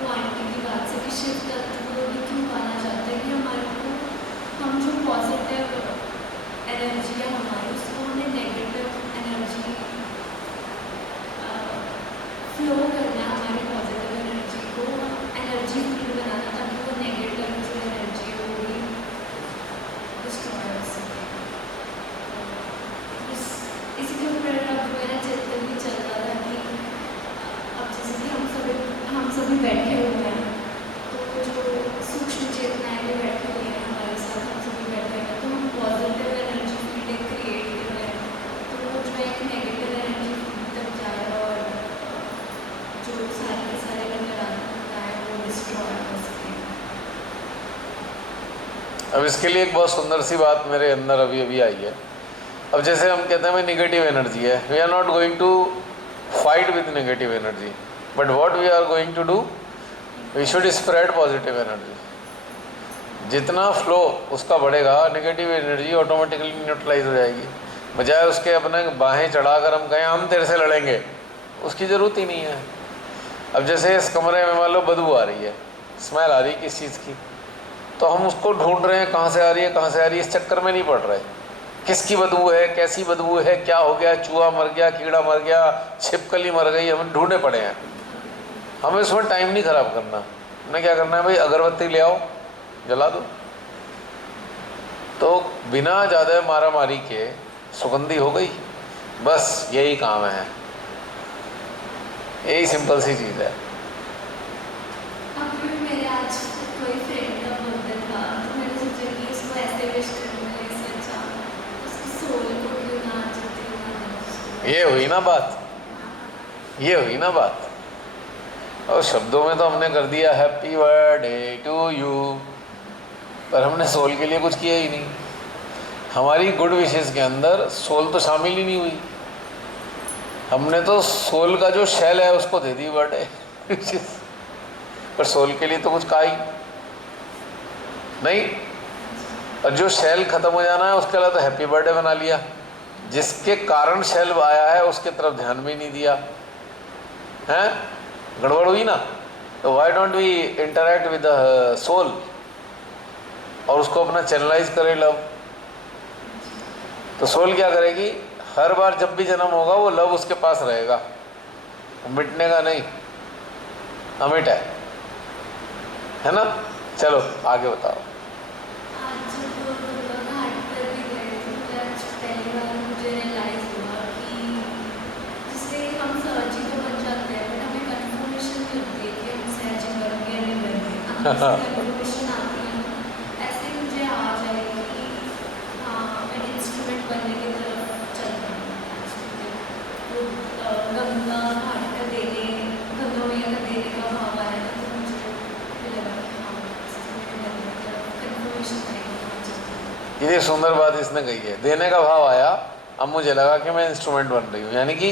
वो आंटी की बात से कि शिव तत्व भी क्यों पाना चाहते हैं कि हमारे को हम जो पॉजिटिव एनर्जी है हमारी उसको हमें नेगेटिव एनर्जी फ्लो करना है, हमारी पॉजिटिव एनर्जी को एनर्जी फ्री बनाना ताकि वो नेगेटिव जो एनर्जी है वो भी डिस्ट्रॉय हो सके। इसके ऊपर अब मेरा चित्र भी चल रहा था कि अब जैसे कि हम सभी बैठे हुए हैं, तो जो सूक्ष्म चेतनाएं भी बैठे हुए हैं हमारे साथ, हम सभी बैठे हैं, तो हम पॉजिटिव एनर्जी फील्ड क्रिएट कर रहे हैं, तो वो जो एक नेगेटिव एनर्जी फील्ड तक जाए और जो सारे के सारे नकारात्मकता है वो डिस्ट्रॉय हो सके। अब इसके लिए एक बहुत सुंदर सी बात मेरे अंदर अभी अभी आई है। अब जैसे हम कहते हैं भाई निगेटिव एनर्जी है, we are not going to fight with negative energy, but what we are going to do, we should spread positive energy. जितना फ्लो उसका बढ़ेगा, नेगेटिव एनर्जी ऑटोमेटिकली न्यूट्रलाइज हो जाएगी। बजाय उसके अपने बाहें चढ़ाकर हम कहें हम तेरे से लड़ेंगे, उसकी ज़रूरत ही नहीं है। अब जैसे इस कमरे में मान लो बदबू आ रही है, स्मेल आ रही है किस चीज़ की, तो हम उसको ढूंढ रहे हैं कहाँ से आ रही है कहाँ से आ रही है, इस चक्कर में नहीं पड़ रहे किसकी बदबू है, कैसी बदबू है, क्या हो गया, चूहा मर गया, कीड़ा मर गया, छिपकली मर गई, हम ढूंढे पड़े हैं। हमें उसमें टाइम नहीं ख़राब करना। हमें क्या करना है भाई, अगरबत्ती ले आओ जला दो, तो बिना ज़्यादा मारा मारी के सुगंधी हो गई, बस यही काम है, यही सिंपल सी चीज़ है। अभी मेरे आज कोई फ्रेंड का बर्थडे था, तो मैंने सोचा कि इसको ऐसे विश करूँगा, इससे अच्छा उसकी सोल को क्यों ना चित्र ये हुई ना बात, ये हुई ना बात। और शब्दों में तो हमने कर दिया हैप्पी बर्थडे टू यू, पर हमने सोल के लिए कुछ किया ही नहीं। हमारी गुड विशेस के अंदर सोल तो शामिल ही नहीं हुई। हमने तो सोल का जो शेल है उसको दे दी बर्थडे पर सोल के लिए तो कुछ कहा ही नहीं। और जो शेल खत्म हो जाना है उसके लिए तो हैप्पी बर्थडे बना लिया, जिसके कारण शेल आया है उसके तरफ ध्यान भी नहीं दिया है, गड़बड़ हुई ना। तो why don't we interact with the soul और उसको अपना चैनलाइज करें लव। तो सोल क्या करेगी, हर बार जब भी जन्म होगा वो लव उसके पास रहेगा मिटने का नहीं, अमिट है ना। चलो आगे बताओ। आज जब दुर्गा घाट पर भी गए थे, मुझे आज पहली बार मुझे रियलाइज हुआ कि जिससे हम सहजी तो बन जाते हैं, बट हमें कन्फर्मेशन नहीं होती है कि हम सहजी बन गए नहीं बन गए, अंदर से कन्फर्मेशन आती है। ऐसे मुझे आ जाए कि हाँ मैं इंस्ट्रूमेंट बनने की तरफ चल रहा हूँ। तो गंगा घाट का देने, गंगा मैया का देने का भाव आया था, तो मुझे लगा कि हाँ इंस्ट्रूमेंट बनने की तरफ कन्फर्मेशन आएगी। ये सुंदर बात इसने कही है, देने का भाव आया, अब मुझे लगा कि मैं इंस्ट्रूमेंट बन रही हूँ। यानी कि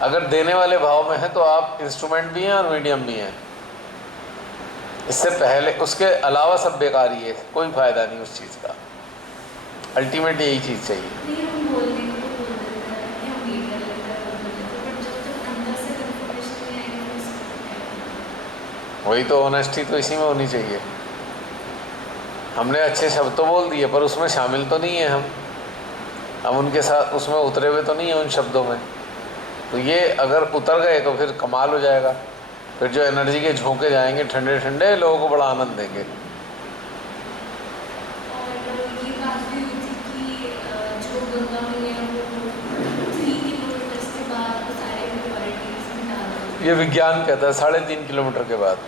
अगर देने वाले भाव में है तो आप इंस्ट्रूमेंट भी हैं और मीडियम भी हैं। इससे पहले उसके अलावा सब बेकार ही है, कोई फायदा नहीं उस चीज़ का। अल्टीमेट यही चीज़ चाहिए। नहीं, हम बोलने को तो बोल देते हैं कि हम ये कर लेते हैं, वो कर लेते हैं, बट जब तक अंदर से कन्फर्मेशन नहीं आएगी तो इसको वही तो ऑनेस्टी तो इसी में होनी चाहिए। हमने अच्छे शब्द तो बोल दिए पर उसमें शामिल तो नहीं है हम उनके साथ उसमें उतरे हुए तो नहीं है उन शब्दों में। तो ये अगर उतर गए तो फिर कमाल हो जाएगा। फिर जो एनर्जी के झोंके जाएंगे ठंडे ठंडे, लोगों को बड़ा आनंद देंगे। और ये बात भी हुई थी कि जो गंगा मैया वो 3 किलोमीटर के बाद वो सारे इम्प्योरिटीज में डाल देती ये विज्ञान कहता है 3.5 किलोमीटर के बाद।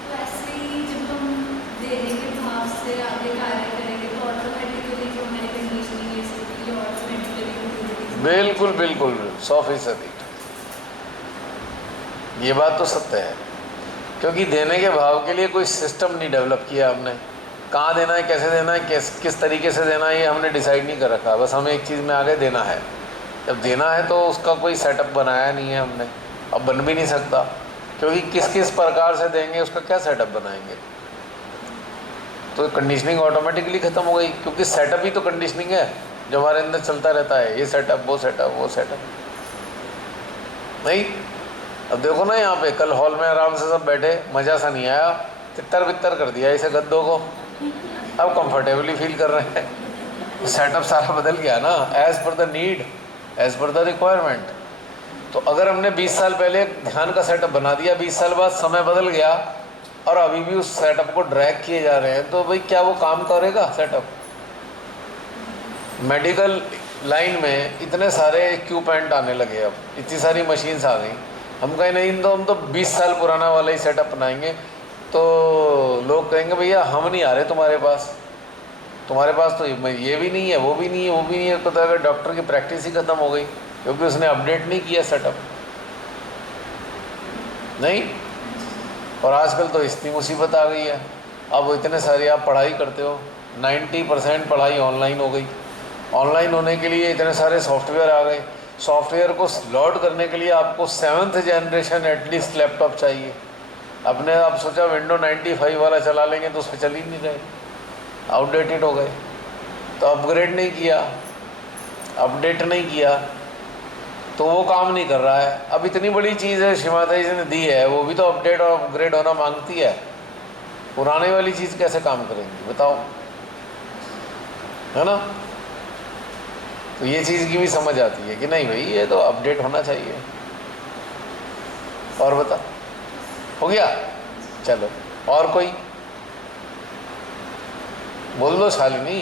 तो ऐसे ही जब हम देने के भाव से आगे कार्य करेंगे तो ऑटोमेटिकली जो हमारी कंडीशनिंग है इसकी ऑटोमेटिकली बिल्कुल बिल्कुल 100%। ये बात तो सत्य है, क्योंकि देने के भाव के लिए कोई सिस्टम नहीं डेवलप किया हमने। कहाँ देना है, कैसे देना है, किस तरीके से देना है, ये हमने डिसाइड नहीं कर रखा। बस हमें एक चीज़ में आगे देना है। जब देना है तो उसका कोई सेटअप बनाया नहीं है हमने, अब बन भी नहीं सकता, क्योंकि किस किस प्रकार से देंगे उसका क्या सेटअप बनाएंगे। तो कंडीशनिंग ऑटोमेटिकली ख़त्म हो गई, क्योंकि सेटअप ही तो कंडीशनिंग है जो हमारे अंदर चलता रहता है। ये सेटअप, वो सेटअप, वो सेटअप। नहीं, अब देखो ना यहाँ पे कल हॉल में आराम से सब बैठे, मज़ा सा नहीं आया, तितर बितर कर दिया इसे गद्दों को। अब कंफर्टेबली फील कर रहे हैं। सेटअप सारा बदल गया ना, as per the need, as per the requirement. तो अगर हमने 20 साल पहले ध्यान का सेटअप बना दिया, 20 साल बाद समय बदल गया और अभी भी उस सेटअप को ड्रैग किए जा रहे हैं, तो भाई क्या वो काम करेगा सेटअप? मेडिकल लाइन में इतने सारे इक्विपमेंट आने लगे, अब इतनी सारी मशीन्स आ गई। हम कहें नहीं तो हम तो 20 साल पुराना वाला ही सेटअप बनाएंगे, तो लोग कहेंगे भैया हम नहीं आ रहे तुम्हारे पास तो ये भी नहीं है, वो भी नहीं है, वो भी नहीं है। तो अगर डॉक्टर की प्रैक्टिस ही ख़त्म हो गई क्योंकि उसने अपडेट नहीं किया सेटअप। नहीं, और आजकल तो इतनी मुसीबत आ गई है, अब इतने सारी आप पढ़ाई करते हो, 90% पढ़ाई ऑनलाइन हो गई। ऑनलाइन होने के लिए इतने सारे सॉफ्टवेयर आ गए। सॉफ्टवेयर को लोड करने के लिए आपको 7th जनरेशन एटलीस्ट लैपटॉप चाहिए। अपने आप सोचा विंडो 95 वाला चला लेंगे तो उस पर चल ही नहीं रहे, आउटडेटेड हो गए। तो अपग्रेड नहीं किया, अपडेट नहीं किया, तो वो काम नहीं कर रहा है। अब इतनी बड़ी चीज़ है श्रीमाता जी ने दी है, वो भी तो अपडेट और अपग्रेड होना मांगती है। पुराने वाली चीज़ कैसे काम करेंगी बताओ, है ना? तो ये चीज़ की भी समझ आती है कि नहीं भाई ये तो अपडेट होना चाहिए। और बता, हो गया? चलो और कोई बोल दो शालिनी।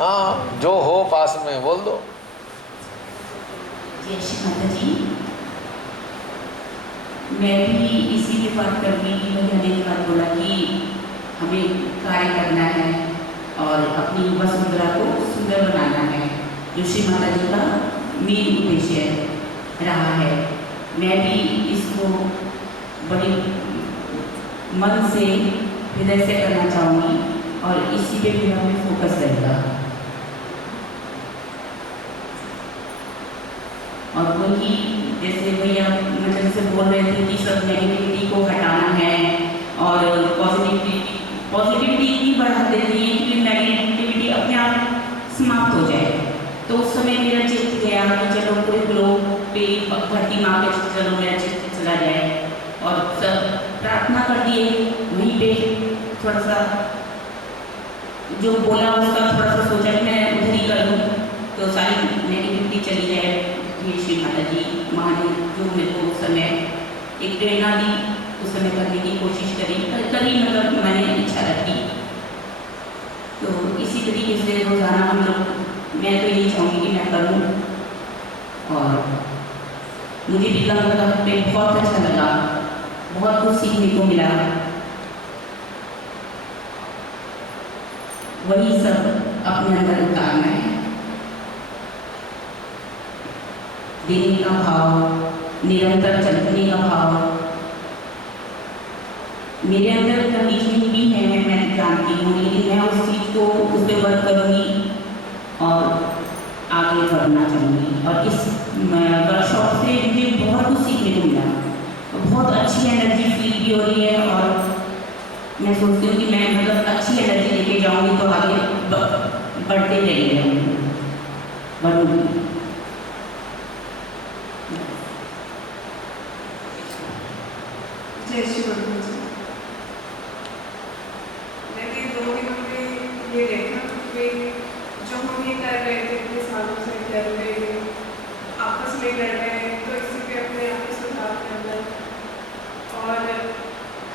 हाँ, जो हो पास में बोल दो। जय श्री माता जी। मैं भी इसीलिए बात करने की मैंने बात बोला कि हमें कार्य करना है और अपनी वसुंधरा को सुंदर बनाना है, जो श्री माता जी का मेन उद्देश्य रहा है। मैं भी इसको बड़ी मन से, हृदय से करना चाहूँगी और इसी पे भी हमें फोकस रहेगा। और वही जैसे भैया मतलब से बोल रहे थे कि सब नेगेटिविटी को हटाना है और पॉजिटिविटी इतनी बढ़ा देती है कि नेगेटिविटी अपने आप समाप्त हो जाए। तो उस समय मेरा चित्त गया कि चलो पूरे ग्लोब पे धरती माँ पे चलो मेरा चित्त चला जाए और सब प्रार्थना कर दिए। वहीं पे थोड़ा सा जो बोला उसका थोड़ा सा सोचा कि मैं उधर ही कर दूँ तो सारी नेगेटिविटी चली जाए, ये श्री माता जी माँ ने जो मेरे को उस समय एक प्रेरणा दी, उस समय करने की कोशिश करी, मतलब मैंने इच्छा रखी। तो इसी तरीके से रोज़ाना हम लोग, मैं तो यही चाहूँगी कि मैं करूँ। और मुझे भी लगा पे बहुत अच्छा लगा, बहुत कुछ सीखने को मिला। वही सब अपने अंदर उतारना है, देने का भाव, निरंतर चलने का भाव। मेरे अंदर कंडीशनिंग भी है, मैं जानती हूँ, लेकिन मैं उस चीज़ को उस पर वर्क करूँगी और आगे बढ़ना चाहूँगी। और इस वर्कशॉप से मुझे बहुत कुछ सीखने को मिला, बहुत अच्छी एनर्जी फील भी हो रही है। और मैं सोचती हूँ कि मैं मतलब अच्छी एनर्जी लेके जाऊँगी तो आगे बढ़ते रहेंगे, बढ़ूँगी। जय श्री कृष्ण जी। मैंने 2 दिनों में ये देखा कि जो हम ये कर रहे थे इतने सालों से कर रहे थे, आपस में कर रहे हैं, तो इसी पे अपने आप को सुधार के अंदर। और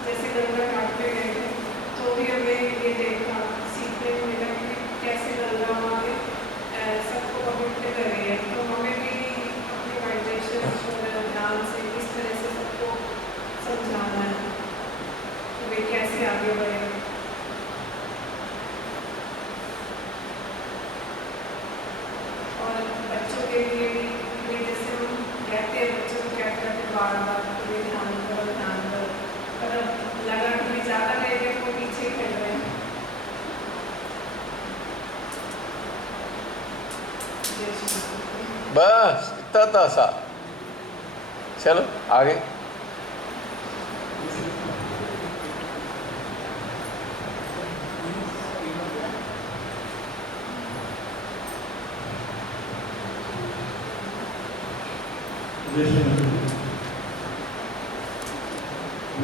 जैसे गंगा घाट पे गए थे तो भी हमें ये देखा, सीखने को मिला कि कैसे गंगा माँ सबको पवित्र कर रही है। तो हमें भी अपने मेडिटेशन और ध्यान से इस तरह से सबको समझाना है कि वे कैसे आगे बढ़े। और बच्चों के लिए भी जैसे हम कहते हैं, बच्चों को क्या कहते हैं बार बार कि वे ध्यान करो, पर अब लगा कि ज़्यादा रह गए तो पीछे खेल रहे हैं। बस इतना था सा। चलो आगे।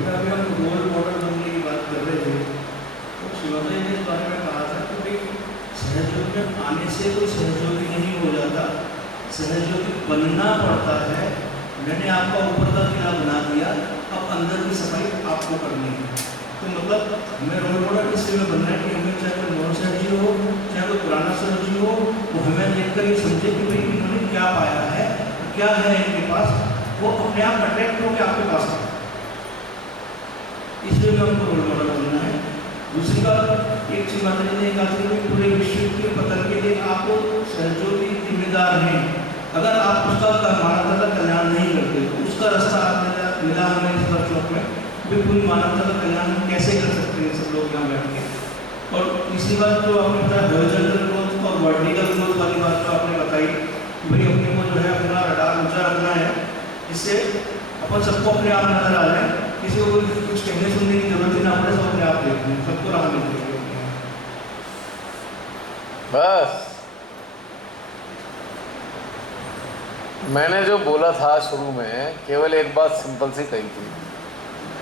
अभी हम रोल मॉडल बनने की बात कर रहे थे, तो शिवाजी ने इस बारे में कहा था कि भाई सहयोगी में आने से कोई सहयोगी नहीं हो जाता, सहयोगी बनना पड़ता है। मैंने आपका ऊपर का किला बना दिया, अब अंदर की सफाई आपको करनी है। तो मतलब हमें रोल मॉडल इसलिए में बनना है कि हमें चाहे कोई नौ सहयोगी हो, चाहे कोई पुराना सहयोगी हो, वो हमें देखकर ये समझे कि भाई इन्होंने क्या पाया है, क्या है इनके पास, वो अपने आप अट्रैक्ट होकर आपके पास है। इसलिए भी हमको रोल मॉडल बनना है। दूसरी बात, एक चीज माता जी ने कहा कि पूरे विश्व के पतन के लिए आपको सहयोगी जिम्मेदार हैं। अगर आप उसका मानवता का कल्याण नहीं करते तो उसका रास्ता आपने मिला हमें इस वर्कशॉप में, भी पूरी मानवता का कल्याण हम कैसे कर सकते हैं सब लोग यहाँ बैठ के। और तीसरी बात जो आपने बताया हॉरिजॉन्टल ग्रोथ और वर्टिकल ग्रोथ वाली बात जो आपने बताई, भाई अपने को जो है अपना रडार ऊंचा रखना है, जिससे अपन सबको अपने आप नजर आ जाए, किसी को कुछ कहने सुनने की जरूरत ही ना पड़े, सब अपने आप देखते हैं, सबको राह मिलती है। बस मैंने जो बोला था शुरू में, केवल एक बात सिंपल सी कही थी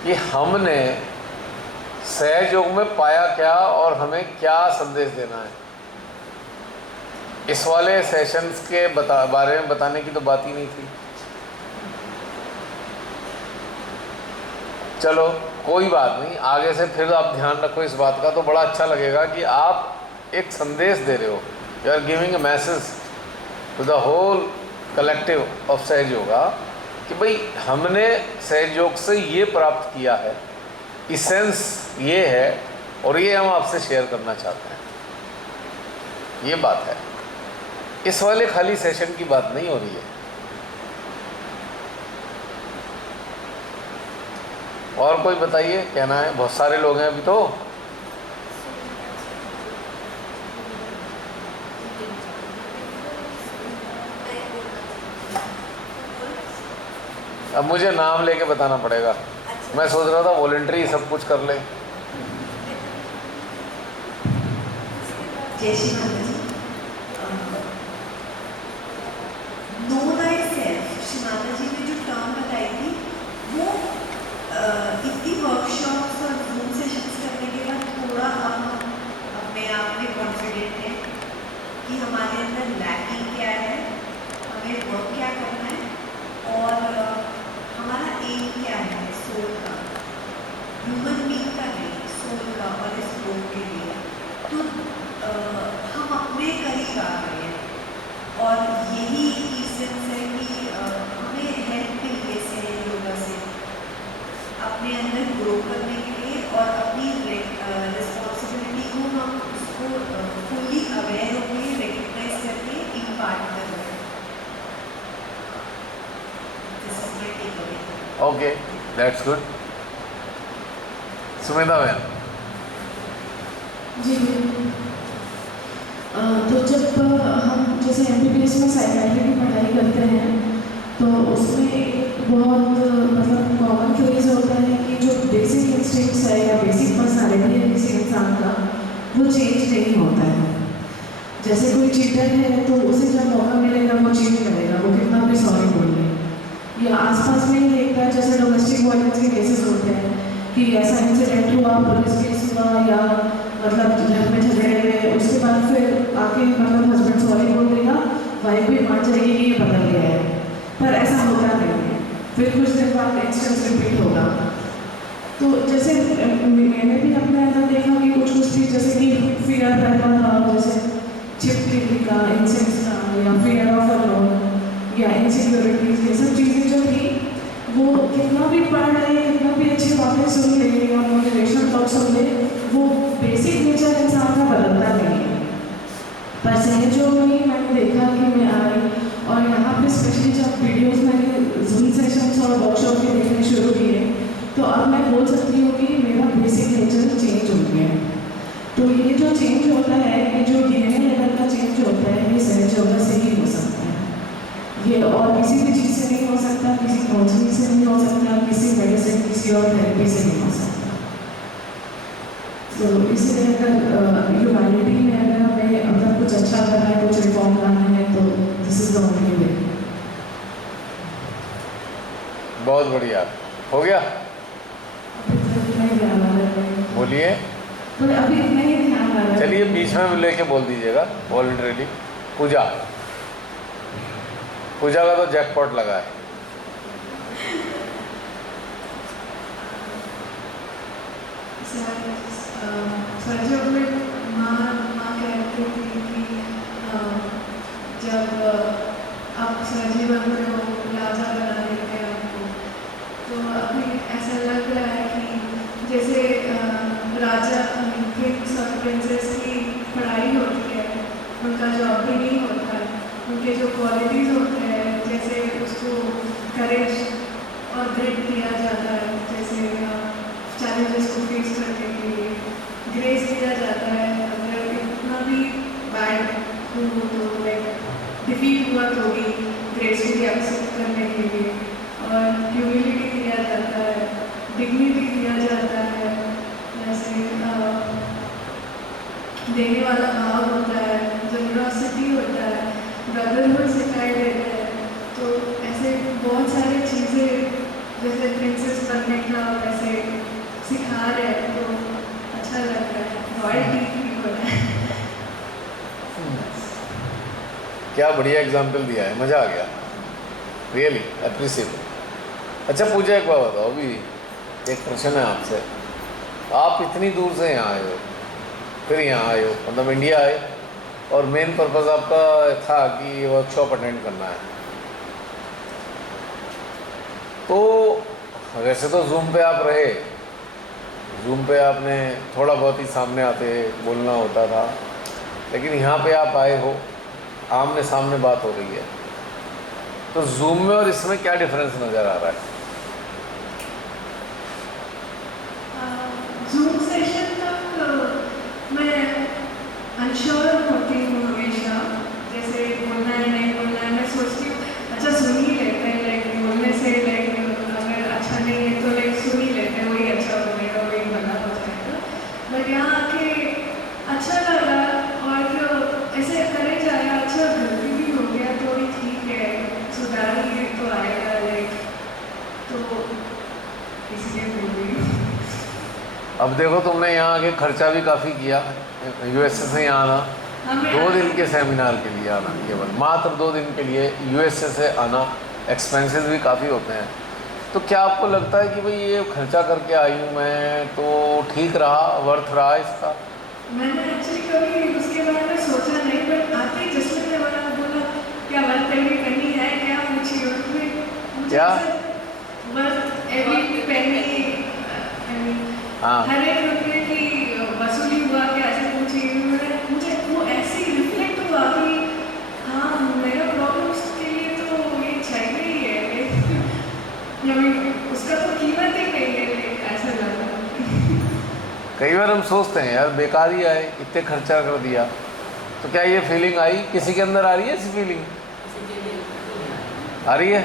कि हमने सहयोग में पाया क्या और हमें क्या संदेश देना है। इस वाले सेशंस के बारे में बताने की तो बात ही नहीं थी। चलो कोई बात नहीं, आगे से फिर आप ध्यान रखो इस बात का, तो बड़ा अच्छा लगेगा कि आप एक संदेश दे रहे हो, you are giving a message to the whole collective of Sahyoga कि भाई हमने सहयोग से ये प्राप्त किया है, इसेंस ये है और ये हम आपसे शेयर करना चाहते हैं। ये बात है, इस वाले खाली सेशन की बात नहीं हो रही है। और कोई बताइए, कहना है? बहुत सारे लोग हैं अभी तो। अब मुझे नाम लेके बताना पड़ेगा। मैं सोच रहा था वॉलंटरी सब कुछ कर ले। जय श्री माता जी। नो थायसेल्फ, श्री माता जी ने जो टर्म बताई थी वो इतनी वर्कशॉप्स और जूम सेशंस करने के बाद थोड़ा हम अपने आप में कॉन्फिडेंट हैं कि हमारे अंदर लैकिंग क्या है, हमें वर्क क्या करना अंदर ग्रो करने के लिए और अपनी रिस्पॉन्सिबिलिटी को हम उसको फुल्ली अवेयर होकर रिकग्नाइज करके इम्पार्ट कर रहे हैं। This is my takeaway. Okay, that's good. Sumedha ma'am. जी तो जब हम जैसे MBBS में साइकियाट्री की पढ़ाई करते हैं तो उसमें एक बहुत मतलब कॉमन फेज होता है कि जो बेसिक इंस्टिंक्ट्स है या बेसिक पर्सनालिटी है किसी इंसान का वो चेंज नहीं होता है। जैसे कोई चीटर है तो उसे जब मौका मिलेगा वो चीट करेगा, वो कितना भी सॉरी बोल ले, या आसपास में ही देखता है जैसे डोमेस्टिक वायलेंस के केसेस होते हैं कि ऐसा इंसिडेंट हुआ, पुलिस केस हुआ या मतलब घर में झगड़े हुए, उसके बाद फिर आके मतलब हस्बैंड सॉरी बोल देगा, वाइफ भी मान जाएगी कि ये बदल गया है, पर ऐसा होता नहीं है। फिर कुछ दिन बाद इंस्टेंस रिपीट होगा। तो जैसे मैंने भी अपने अंदर देखा कि कुछ चीज़ जैसे कि फियर रहता था, जैसे चिपकली का, इंसेंस का, या फियर ऑफ अनोन या इनसिक्योरिटीज, ये सब चीज़ें जो थी वो कितना भी पढ़ रहे, कितना भी अच्छी बातें सुन ले या मोटिवेशनल टॉक सुन ले, वो बेसिक नेचर इंसान का बदलता नहीं है। पर सहजों में मैंने देखा कि मैं आई और यहाँ पे स्पेशली जब वीडियोस मैंने जूम सेशंस और वर्कशॉप के देखने शुरू किए तो अब मैं बोल सकती हूँ कि मेरा बेसिक नेचर चेंज हो गया है। तो ये जो चेंज होता है, ये जो DNA लेवल का चेंज होता है, ये सहज योगा से ही हो सकता है। ये और किसी भी चीज़ से नहीं हो सकता, किसी काउंसलिंग से नहीं हो सकता, किसी मेडिसिन, किसी और थेरेपी से नहीं हो सकता। तो इसलिए अगर ह्यूमैनिटी में अगर हमें अगर कुछ अच्छा करना है, कुछ रिफॉर्म लाना है तो this is the only way. बहुत बढ़िया, हो गया। बोलिए। तो अभी इतना ही ध्यान आ रहा है। चलिए बीच में लेके बोल दीजिएगा वॉलंटरीली। पूजा, पूजा का तो जैकपॉट लगा है। सर जब मैं माँ कहती थी कि जब आप सरजी बन रहे हो, राजा बना देते हैं आपको, तो अभी ऐसा लग रहा है कि जैसे राजा किंग्स और प्रिंसेस की पढ़ाई होती है, उनका जॉब भी नहीं होता है, उनके जो क्वालिटीज़ होते हैं जैसे उसको करेज और ग्रिट दिया जाता है, जैसे चैलेंजेस को फेस करने के लिए ग्रेस दिया जाता है, अगर इतना भी बैड हो तो लाइक डिफीट हुआ तो भी ग्रेसफुली एक्सेप्ट करने के लिए, और ह्यूमिलिटी दिया जाता है, डिग्निटी दिया जाता है, जैसे देने वाला भाव होता है, जनरॉसिटी होता है, ब्रदरहुड सिखाई देते हैं। तो ऐसे बहुत सारी चीज़ें जैसे प्रिंसेस बनने का वैसे सिखा रहे हैं, तो अच्छा लग रहा है, रॉयल्टी फील हो रहा है। क्या बढ़िया एग्जाम्पल दिया है, मज़ा आ गया, रियली अप्रिशिएट। अच्छा पूजा, एक बात बताओ, अभी एक प्रश्न है आपसे। आप इतनी दूर से यहाँ आए हो, फिर यहाँ आए हो, मतलब इंडिया आए, और मेन पर्पज़ आपका था कि ये वर्कशॉप अटेंड करना है। तो वैसे तो जूम पे आप रहे, जूम पे आपने थोड़ा बहुत ही सामने आते बोलना होता था, लेकिन यहाँ पे आप आए हो, आमने सामने बात हो रही है, तो जूम में और इसमें क्या डिफरेंस नज़र आ रहा है? जूम सेशन तक मैं अनश्योर होती हूँ हमेशा, जैसे बोलना है नहीं बोलना है, मैं सोचती हूँ अच्छा सुन ही लेते हैं, लाइक बोलने से लाइक अगर अच्छा नहीं है तो लाइक सुन ही लेते हैं, वही अच्छा बनेगा, वही भला हो जाएगा। बट यहाँ आके अच्छा लगा, और ऐसे करे जाएगा, अच्छा गलती भी हो गया तो भी ठीक है, सुधार ही तो आएगा, लाइक तो इसलिए बोल रही हूँ। अब देखो तुमने यहाँ आके खर्चा भी काफ़ी किया, यूएसए से यहाँ आना, 2 दिन के सेमिनार के लिए आना, केवल मात्र 2 दिन के लिए यूएसए से आना, एक्सपेंसेस भी काफ़ी होते हैं। तो क्या आपको लगता है कि भाई ये खर्चा करके आई हूँ मैं, तो ठीक रहा, वर्थ रहा इसका? मैंने एक्चुअली कभी उसके बारे में सोचा नहीं, बट आते जिसमें मैं बोला क्या वर्थ एवरी पेनी है, क्या पूछी उसमें क्या वर्थ एवरी पेनी हाँ। हर एक रुपये की वसूली हुआ कि ऐसे पूछी, मुझे वो ऐसे रिफ्लेक्ट हुआ कि हाँ मेरा प्रॉब्लम्स के लिए तो ये चाहिए ही है, या उसका तो कीमत ही नहीं है, ऐसा लगा। कई बार हम सोचते हैं यार बेकार ही आए, इतने खर्चा कर दिया। तो क्या ये फीलिंग आई? किसी के अंदर आ रही है ऐसी फीलिंग? आ रही है?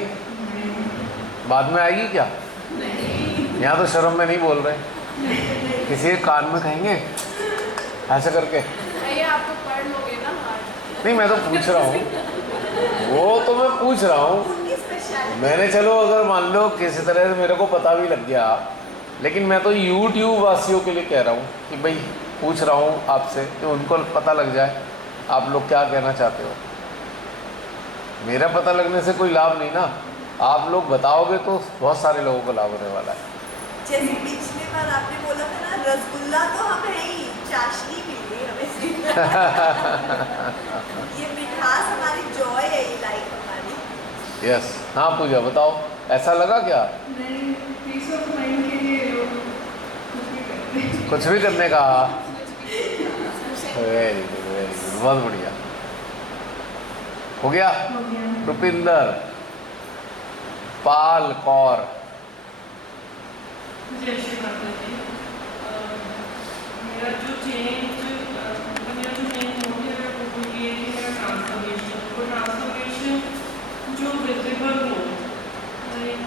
बाद में आएगी क्या? यहाँ तो शर्म में नहीं बोल रहे, किसी के कान में कहेंगे ऐसे करके। आप तो पढ़ लोगे ना। नहीं मैं तो पूछ रहा हूँ, वो तो मैं पूछ रहा हूँ। उनकी स्पेशलिटी मैंने चलो अगर मान लो किसी तरह से मेरे को पता भी लग गया, लेकिन मैं तो YouTube वासियों के लिए कह रहा हूँ कि भाई पूछ रहा हूँ आपसे कि उनको पता लग जाए आप लोग क्या कहना चाहते हो। मेरा पता लगने से कोई लाभ नहीं ना, आप लोग बताओगे तो बहुत सारे लोगों को लाभ होने वाला है। जैसे पिछले बार आपने बोला था ना, रसगुल्ला तो हम है ही, चाशनी भी है हमें से। ये मिठास हमारी जॉय है, ये लाइफ हमारी। यस हाँ पूजा बताओ, ऐसा लगा क्या? नहीं, पीस ऑफ माइंड के लिए लोग कुछ भी करते हैं। कुछ भी करने का। वेरी गुड वेरी गुड, बहुत बढ़िया। हो गया? हो गया। रुपिंदर पाल कौर। जय श्री माता जी। मेरा जो चेंज मेरा जो मेन मोटिव है वो ये है कि मेरा ट्रांसफॉर्मेशन, वो ट्रांसफॉर्मेशन जो विजिबल हो। लाइक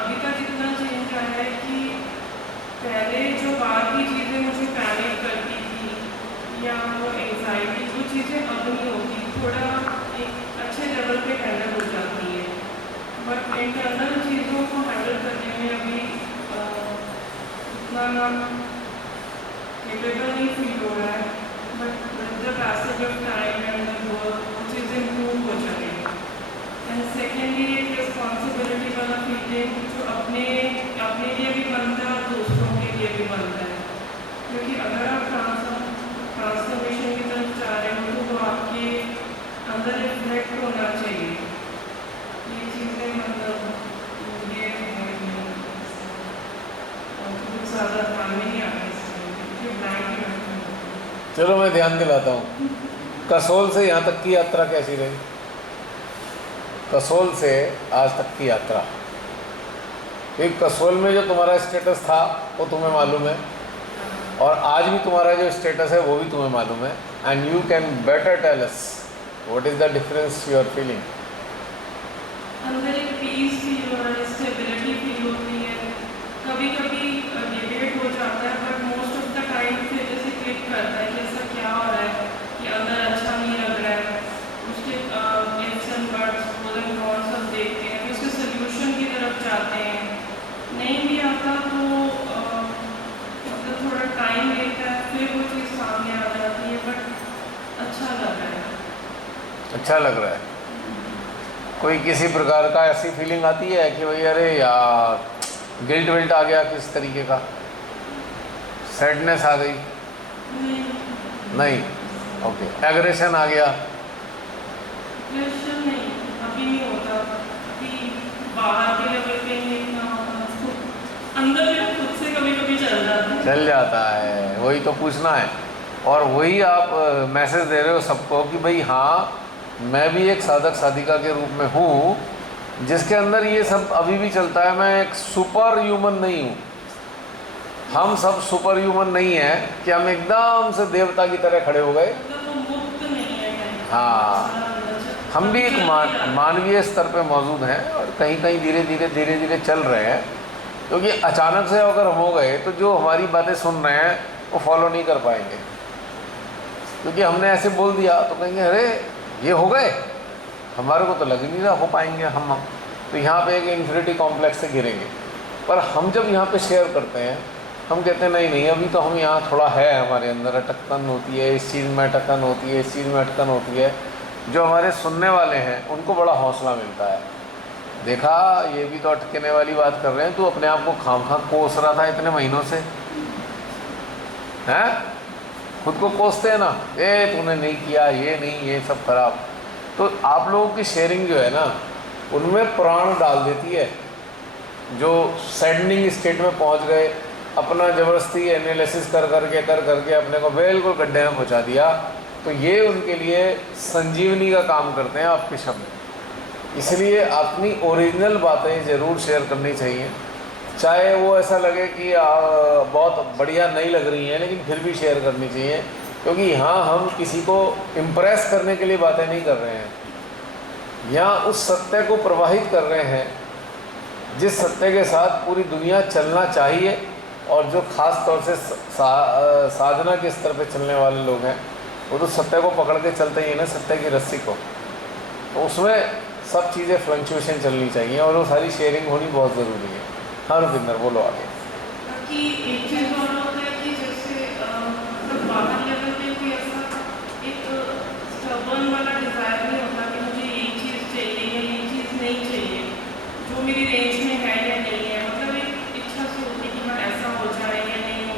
अभी तक इतना चेंज आया है कि पहले जो बाहर की चीज़ें मुझे पैनिक करती थी या वो एंजाइटी, वो चीज़ें अब नहीं होती, थोड़ा एक अच्छे लेवल पे हैंडल हो जाती है। बट इंटरनल चीज़ों को हैंडल करने में अभी उतना केपेबल नहीं फील हो रहा है। But with the passage of time and the work वो चीज़ें इम्प्रूव हो जाएंगी। एंड सेकेंडली एक रिस्पॉन्सिबिलिटी वाला फीलिंग जो अपने लिए भी बनता है और दूसरों के लिए भी बनता है, क्योंकि अगर आप ट्रांसफॉर्मेशन की तरफ जा रहे हो तो वो आपके अंदर रिफ्लेक्ट होना चाहिए। ये चीज़ें मतलब ये कुछ ज़्यादा ध्यान नहीं आ रहा है इसमें, ब्लैंक ही बैठा हूँ। चलो मैं ध्यान दिलाता हूँ। कसोल से यहाँ तक की यात्रा कैसी रही? कसोल से आज तक की यात्रा, एक कसोल में जो तुम्हारा स्टेटस था वो तुम्हें मालूम है, और आज भी तुम्हारा जो स्टेटस है वो भी तुम्हें मालूम है। And you can better tell us what is the difference you are feeling? अंदर एक पीस फील हो रहा है, स्टेबिलिटी फील होती है। कभी कभी डिबेट हो जाता है but most of the time फिर जैसे क्लिक करता है कि ऐसा क्या हो रहा है कि अंदर अच्छा नहीं लग रहा है। उसके ifs and buts pros and cons सब देखते हैं, फिर उसके सोल्यूशन की तरफ जाते हैं। नहीं भी आता तो मतलब थोड़ा टाइम लेता है, फिर वो चीज़ सामने आ जाती है, बट अच्छा लग रहा है। अच्छा लग रहा है। कोई किसी प्रकार का ऐसी फीलिंग आती है कि भाई अरे यार गिल्ट विल्ट आ गया, किस तरीके का सैडनेस आ गई? नहीं। ओके। एग्रेशन आ गया? एग्रेशन नहीं, अभी नहीं होता। अभी बाहर के लेवल पे नहीं इतना होता, अंदर भी खुद से कभी कभी चल जाता है। चल जाता है, वही तो पूछना है। और वही आप मैसेज दे रहे हो सबको कि भाई हाँ मैं भी एक साधक साधिका के रूप में हूँ जिसके अंदर ये सब अभी भी चलता है। मैं एक सुपर ह्यूमन नहीं हूँ, हम सब सुपर ह्यूमन नहीं है कि हम एकदम से देवता की तरह खड़े हो गए। मतलब वो मुक्त नहीं है। हाँ, हम भी एक मानवीय स्तर पे मौजूद हैं और कहीं कहीं धीरे धीरे चल रहे हैं, क्योंकि अचानक से अगर हम हो गए तो जो हमारी बातें सुन रहे हैं वो फॉलो नहीं कर पाएंगे, क्योंकि हमने ऐसे बोल दिया तो कहेंगे अरे ये हो गए, हमारे को तो लग नहीं रहा हो पाएंगे हम। तो यहाँ पे एक इन्फिनिटी कॉम्प्लेक्स से गिरेंगे। पर हम जब यहाँ पे शेयर करते हैं, हम कहते हैं नहीं अभी तो हम यहाँ थोड़ा है, हमारे अंदर अटकन होती है, इस चीज़ में अटकन होती है, इस चीज़ में अटकन होती है। जो हमारे सुनने वाले हैं उनको बड़ा हौसला मिलता है, देखा ये भी तो अटकने वाली बात कर रहे हैं, तू अपने आप को खाम कोस रहा था इतने महीनों से, हैं? खुद को कोसते हैं ना, ये तूने नहीं किया, ये नहीं, ये सब खराब। तो आप लोगों की शेयरिंग जो है ना उनमें प्राण डाल देती है। जो सैडनिंग स्टेट में पहुंच गए, अपना ज़बरदस्ती एनालिसिस कर करके अपने को बिल्कुल गड्ढे में पहुँचा दिया, तो ये उनके लिए संजीवनी का काम करते हैं आपके शब्द। इसलिए अपनी ओरिजिनल बातें ज़रूर शेयर करनी चाहिए, चाहे वो ऐसा लगे कि बहुत बढ़िया नहीं लग रही हैं, लेकिन फिर भी शेयर करनी चाहिए, क्योंकि यहाँ हम किसी को इम्प्रेस करने के लिए बातें नहीं कर रहे हैं, यहाँ उस सत्य को प्रवाहित कर रहे हैं जिस सत्य के साथ पूरी दुनिया चलना चाहिए। और जो ख़ास तौर से साधना के स्तर पे चलने वाले लोग हैं, वो तो सत्य को पकड़ के चलते ही हैं ना, सत्य की रस्सी को। तो उसमें सब चीज़ें फ्लक्चुएशन चलनी चाहिए और वो सारी शेयरिंग होनी बहुत ज़रूरी है। हाँ रुपिंदर बोलो आगे। कि एक चीज़ और होता है कि जैसे मतलब बाहर लेवल पे कोई ऐसा एक स्टबर्न वाला डिज़ायर नहीं होता कि मुझे ये चीज़ चाहिए या ये चीज़ नहीं चाहिए, जो मेरी रेंज में है या नहीं है, मतलब एक इच्छा से होती है कि हाँ ऐसा हो जाए या नहीं हो।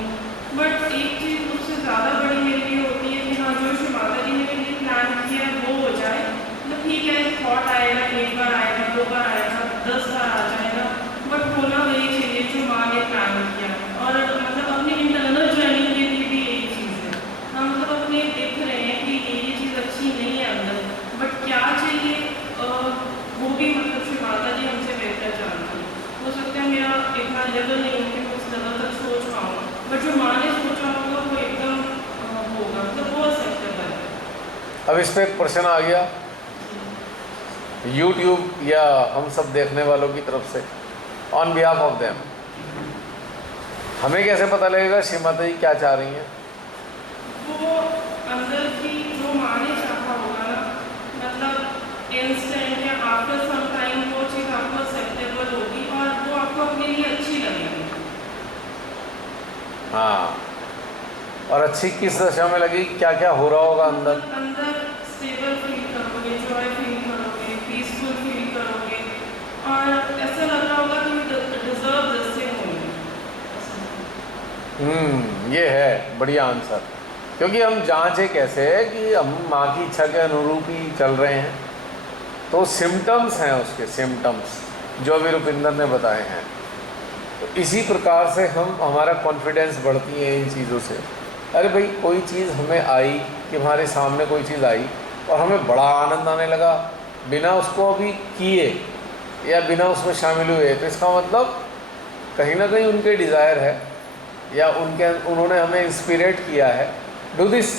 बट एक चीज़ उससे ज़्यादा बड़ी मेरे लिए होती है कि हाँ जो श्री माता जी ने मेरे लिए प्लान किया है वो हो जाए। मतलब ठीक है, थॉट आएगा, एक बार आएगा, 2 बार आएगा, 10 बार आ जाएगा, बट होना वही चाहिए जो माँ ने प्लान किया। और मतलब अपनी इंटरनल जर्नी के लिए भी यही चीज़ है, हम मतलब अपने देख रहे हैं कि ये चीज़ अच्छी नहीं है अंदर, बट क्या चाहिए वो भी मतलब श्री माता जी हमसे बेहतर जानती है। हो सकता है मेरा इतना लेवल नहीं हो कि मैं उस लेवल तक सोच पाऊँ, बट जो माँ ने सोचा होगा वो एकदम होगा, मतलब वो एक्सेप्टेबल है। अब इस पर एक प्रश्न आ गया YouTube या हम सब देखने वालों की तरफ से, ऑन बिहाफ ऑफ देम, हमें कैसे पता लगेगा श्री माता जी क्या चाह रही हैं? वो अंदर की जो माँ ने चाहा होगा ना, मतलब इंस्टेंट या आफ्टर सम टाइम वो चीज़ आपको एक्सेप्टेबल होगी और वो आपको अपने लिए अच्छी लगेगी। हाँ, और अच्छी किस दशा में लगी, क्या क्या हो रहा होगा अंदर? अंदर स्टेबल फील करोगे, जॉय फील करोगे, पीसफुल फील करोगे, और ऐसा लग रहा होगा कि डिजर्व दिस थिंग होंगे। ये है बढ़िया आंसर, क्योंकि हम जांचे कैसे कि हम माँ की इच्छा के अनुरूप ही चल रहे हैं। तो सिम्टम्स हैं उसके, सिम्टम्स जो अभी रुपिंदर ने बताए हैं। तो इसी प्रकार से हमारा कॉन्फिडेंस बढ़ती है इन चीज़ों से। अरे भाई कोई चीज़ हमें आई कि हमारे सामने कोई चीज़ आई और हमें बड़ा आनंद आने लगा बिना उसको अभी किए या बिना उसमें शामिल हुए, तो इसका मतलब कहीं ना कहीं उनके डिज़ायर है या उन्होंने हमें इंस्पिरेट किया है डू दिस,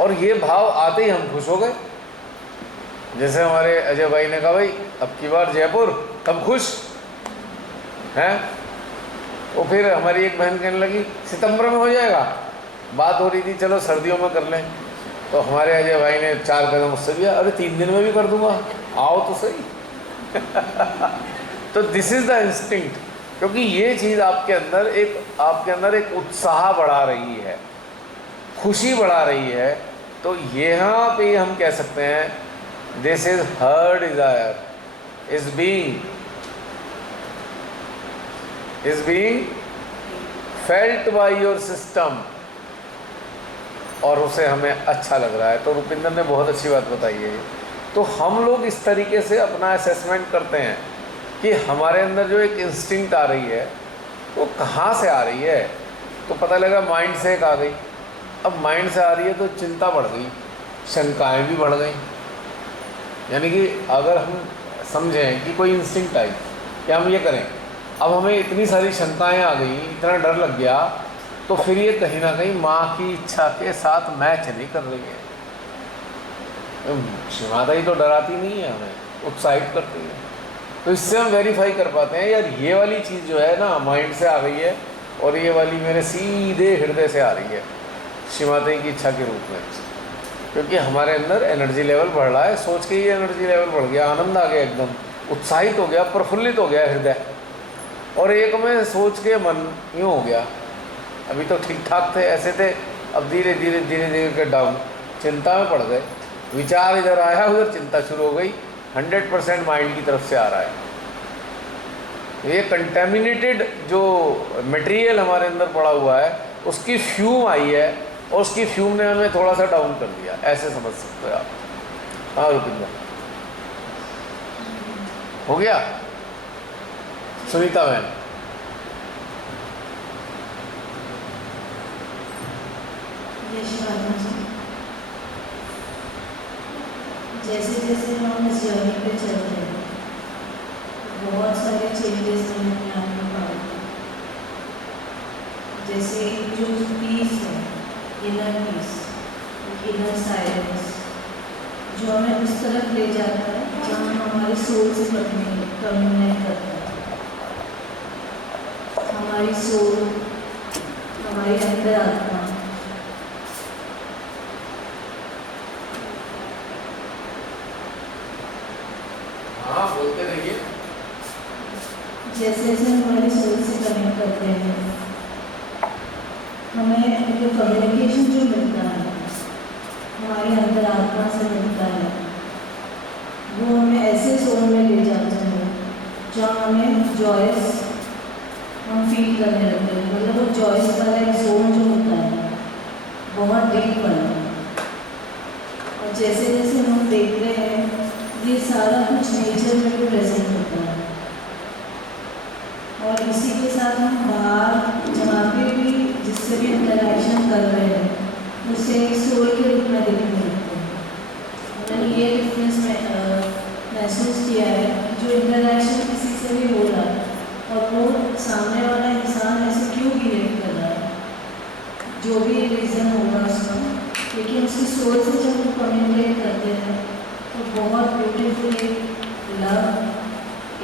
और ये भाव आते ही हम खुश हो गए। जैसे हमारे अजय भाई ने कहा भाई अब की बार जयपुर, तब खुश हैं। तो फिर हमारी एक बहन कहने लगी सितंबर में हो जाएगा, बात हो रही थी चलो सर्दियों में कर लें, तो हमारे अजय भाई ने 4 कदम उससे दिया, अरे 3 दिन में भी कर दूंगा, आओ तो सही। तो दिस इज़ द इंस्टिंक्ट, क्योंकि ये चीज़ आपके अंदर एक उत्साह बढ़ा रही है, खुशी बढ़ा रही है। तो यहाँ पे हम कह सकते हैं this is her desire is being felt by your system, और उसे हमें अच्छा लग रहा है। तो रुपिंदर ने बहुत अच्छी बात बताई है। तो हम लोग इस तरीके से अपना असेसमेंट करते हैं कि हमारे अंदर जो एक इंस्टिंक्ट आ रही है वो कहाँ से आ रही है। तो पता लगा माइंड से एक आ गई। अब माइंड से आ रही है तो चिंता बढ़ गई, शंकाएं भी बढ़ गई। यानी कि अगर हम समझें कि कोई इंस्टिंक्ट आई कि हम ये करें, अब हमें इतनी सारी शंकाएं आ गई, इतना डर लग गया, तो फिर ये कहीं ना कहीं माँ की इच्छा के साथ मैच नहीं कर रही है। श्री माता ही तो डराती नहीं है, हमें उत्साहित करती है। तो इससे हम वेरीफाई कर पाते हैं यार ये वाली चीज़ जो है ना माइंड से आ गई है और ये वाली मेरे सीधे हृदय से आ रही है श्री माता की इच्छा के रूप में, क्योंकि हमारे अंदर एनर्जी लेवल बढ़ रहा है। सोच के ही एनर्जी लेवल बढ़ गया, आनंद आ गया, एकदम उत्साहित हो गया, प्रफुल्लित हो गया हृदय, और एक में सोच के मन यूँ हो गया। अभी तो ठीक ठाक थे, ऐसे थे, अब धीरे धीरे के डाउन, चिंता में पड़ गए। विचार इधर आया उधर चिंता शुरू हो गई। 100% माइंड की तरफ से आ रहा है। ये कंटेमिनेटेड जो मटेरियल हमारे अंदर पड़ा हुआ है उसकी फ्यूम आई है और उसकी फ्यूम ने हमें थोड़ा सा डाउन कर दिया, ऐसे समझ सकते हो आप। हाँ रुपिंदर हो गया। सुनीता बहन यशवंत जी, जैसे जैसे हम इस जर्नी पे चल रहे हैं बहुत सारे चेंजेस मैंने अपने आप में पाए। जैसे जो पीस है, इनर पीस, इनर साइलेंस, जो हमें उस तरफ ले जाता है जहाँ हमारे सोल से कम्युनिकेट करता है। हमारी सोल, हमारी अंदर आत्मा बोलते रहिए। जैसे जैसे हमारे सोल से कनेक्ट करते हैं हमें जो कम्युनिकेशन जो मिलता है हमारे अंदर आत्मा से मिलता है, वो हमें ऐसे सोल में ले जाता है जहाँ हमें जॉयस हम फील करने लगते हैं। मतलब वो जॉयस वाला एक जोन जो होता है बहुत डीप वाला। और जैसे जैसे हम देख रहे हैं ये सारा कुछ नेचर में भी प्रेजेंट होता है। और इसी के साथ हम बाहर जहाँ पे भी जिससे भी इंटरेक्शन कर रहे हैं उससे एक सोल के रूप में दिखने लगते हैं। मैंने ये डिफरेंस महसूस किया है, जो इंटरेक्शन किसी से भी हो रहा है और वो सामने वाला इंसान ऐसे क्यों बिहेव कर रहा है, जो भी रीज़न होगा उसका, लेकिन उसकी सोच से जब हम कम्युनिकेट करते हैं तो बहुत ब्यूटीफुल एक लव,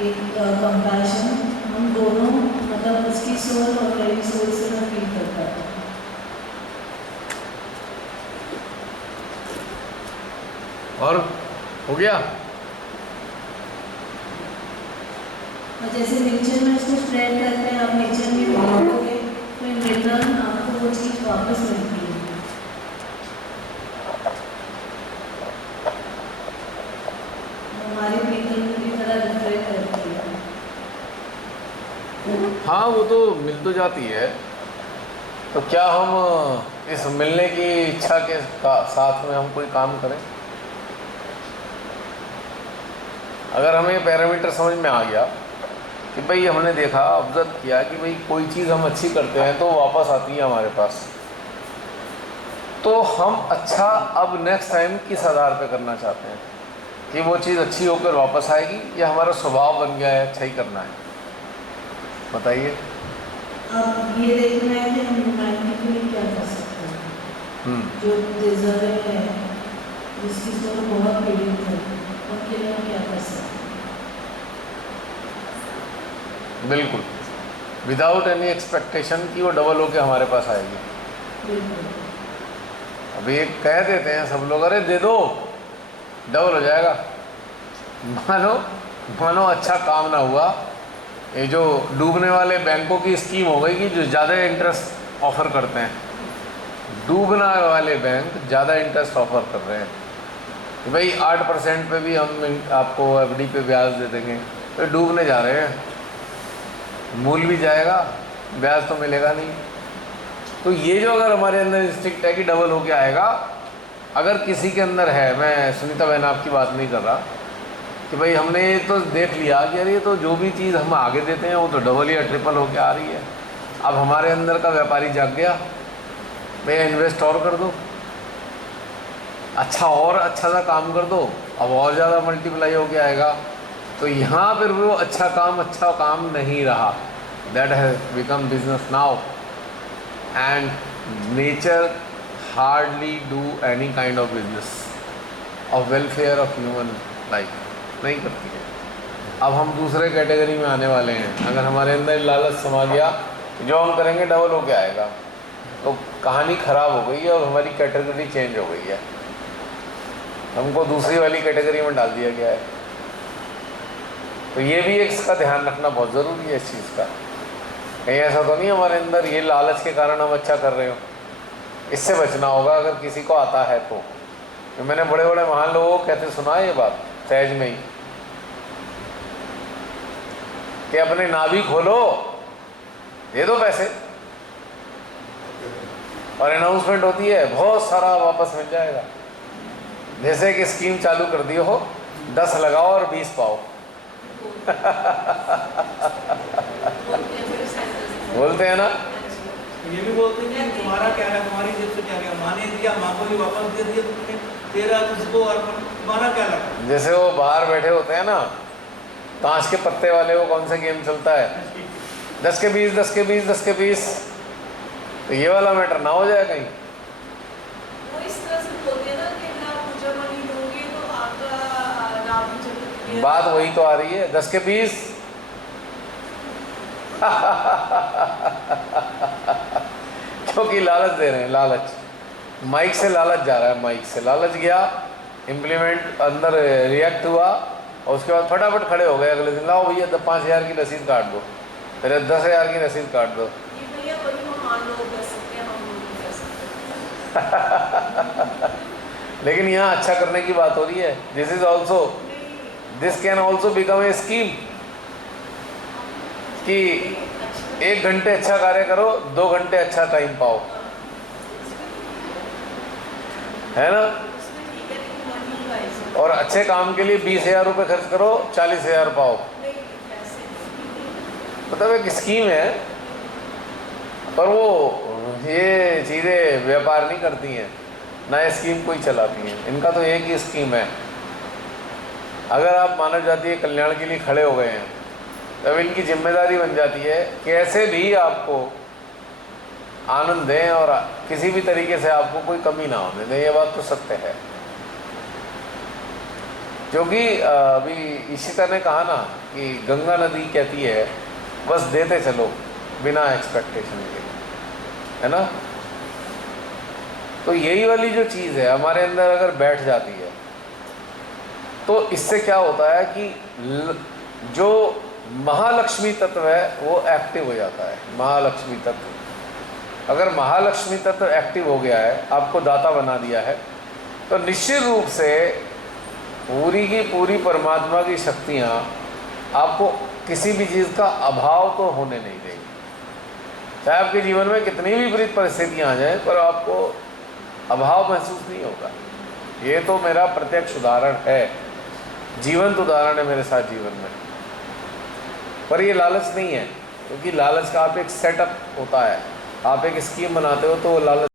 एक कंपैशन हम दोनों, मतलब उसकी सोल और मेरी सोल से मैं फील कर पाती हूँ। और हो गया। और जैसे नेचर में उसको स्प्रेड करते हैं, आप नेचर में मिलोगे तो इन रिटर्न आपको वो चीज़ वापस मिलती है। हमारे पीतल पूरी तरह रिफ्लेक्ट करती है। हाँ वो तो मिल तो जाती है, तो क्या हम इस मिलने की इच्छा के साथ में हम कोई काम करें? अगर हमें पैरामीटर समझ में आ गया कि भाई हमने देखा, ऑब्जर्व किया कि भाई कोई चीज़ हम अच्छी करते हैं तो वापस आती है हमारे पास, तो हम अच्छा अब नेक्स्ट टाइम किस आधार पे करना चाहते हैं कि वो चीज़ अच्छी होकर वापस आएगी या हमारा स्वभाव बन गया है अच्छा ही करना है? बताइए। अब ये देखना है कि हम रोमांटिकली क्या कर सकते हैं। जो डिजर्विंग है, जिसकी सोच बहुत पीड़ित है, उनके लिए हम क्या कर सकते हैं। बिल्कुल, विदाउट एनी एक्सपेक्टेशन कि वो डबल होके हमारे पास आएगी। बिल्कुल। अभी एक कह देते हैं सब लोग, अरे दे दो डबल हो जाएगा। मानो अच्छा काम ना हुआ, ये जो डूबने वाले बैंकों की स्कीम हो गई कि जो ज़्यादा इंटरेस्ट ऑफ़र करते हैं, डूबने वाले बैंक ज़्यादा इंटरेस्ट ऑफ़र कर रहे हैं कि भाई 8% पे भी हम आपको एफडी पे ब्याज दे देंगे, तो डूबने जा रहे हैं, मूल भी जाएगा, ब्याज तो मिलेगा नहीं। तो ये जो अगर हमारे अंदर इंस्टिंक्ट है कि डबल होके आएगा, अगर किसी के अंदर है, मैं सुनीता बहन आपकी बात नहीं कर रहा, कि भाई हमने तो देख लिया कि अरे तो जो भी चीज़ हम आगे देते हैं वो तो डबल या ट्रिपल होके आ रही है, अब हमारे अंदर का व्यापारी जाग गया, भैया इन्वेस्ट और कर दो, अच्छा सा काम कर दो, अब और ज़्यादा मल्टीप्लाई होके आएगा। तो यहाँ पर वो अच्छा काम नहीं रहा, that has become business now, and nature hardly do any kind of business of welfare of human life, नहीं करती है। अब हम दूसरे कैटेगरी में आने वाले हैं। अगर हमारे अंदर लालच समा गया जो हम करेंगे डबल होके आएगा, तो कहानी ख़राब हो गई है और हमारी कैटेगरी चेंज हो गई है, हमको दूसरी वाली कैटेगरी में डाल दिया गया है। तो ये भी एक इसका ध्यान रखना बहुत ज़रूरी है इस चीज़ का। कहीं ऐसा तो नहीं हमारे अंदर ये लालच के कारण हम अच्छा कर रहे हो, इससे बचना होगा अगर किसी को आता है तो। मैंने बड़े बड़े महान लोगों को कहते सुना है ये बात सहज में ही, कि अपने नाभि खोलो, दे दो पैसे, और अनाउंसमेंट होती है बहुत सारा वापस मिल जाएगा। जैसे कि स्कीम चालू कर दी हो, 10 लगाओ और 20 पाओ। बोलते हैं ना, ये भी बोलते हैं कि तुम्हारा क्या है, तुम्हारी जेब से क्या गया, माँ ने दिया, माँ को ही वापस दे दिया तुमने, तेरा तुझको अर्पण, तुम्हारा क्या लगा। जैसे वो बाहर बैठे होते हैं ना ताश के पत्ते वाले, वो कौन सा गेम चलता है, 10 के 20, 10 के 20, 10 के 20, तो ये वाला मैटर ना हो जाए कहीं। वो इस तरह से बोलते हैं ना कि अगर आप पूजा मनी दोगे तो आपका लाभ चल। बात वही तो आ रही है, 10 के 20 क्योंकि लालच दे रहे हैं, लालच माइक से लालच जा रहा है, माइक से लालच गया, इम्प्लीमेंट अंदर रिएक्ट हुआ और उसके बाद फटाफट खड़े हो गए अगले दिन, लाओ भैया 5,000 की रसीद काट दो, फिर 10,000 की रसीद काट दो। ये भैया वही महान लोग कर सकते हैं, हम लोग नहीं कर सकते। लेकिन यहाँ अच्छा करने की बात हो रही है, this is also, this can also become a scheme कि 1 घंटे अच्छा कार्य करो, 2 घंटे अच्छा टाइम पाओ, है ना। और अच्छे काम के लिए 20,000 रुपये खर्च करो, 40,000 पाओ। मतलब एक स्कीम है, पर वो ये चीज़ें व्यापार नहीं करती हैं, ना स्कीम कोई चलाती हैं, इनका तो एक ही स्कीम है। अगर आप मानव जाति के कल्याण के लिए खड़े हो गए हैं तब इनकी जिम्मेदारी बन जाती है कैसे भी आपको आनंद दें और किसी भी तरीके से आपको कोई कमी ना होने दें। ये बात तो सत्य है, क्योंकि अभी इशिता ने कहा ना कि गंगा नदी कहती है बस देते चलो बिना एक्सपेक्टेशन के, है ना। तो यही वाली जो चीज़ है हमारे अंदर अगर बैठ जाती है तो इससे क्या होता है कि जो महालक्ष्मी तत्व है वो एक्टिव हो जाता है। महालक्ष्मी तत्व, अगर महालक्ष्मी तत्व एक्टिव हो गया है, आपको दाता बना दिया है, तो निश्चित रूप से पूरी की पूरी परमात्मा की शक्तियाँ आपको किसी भी चीज़ का अभाव तो होने नहीं देगी। चाहे आपके जीवन में कितनी भी विपरीत परिस्थितियाँ आ जाएं, पर आपको अभाव महसूस नहीं होगा। ये तो मेरा प्रत्यक्ष उदाहरण है, जीवंत उदाहरण है मेरे साथ जीवन में। पर ये लालच नहीं है, क्योंकि लालच का आप एक सेटअप होता है, आप एक स्कीम बनाते हो तो वो लालच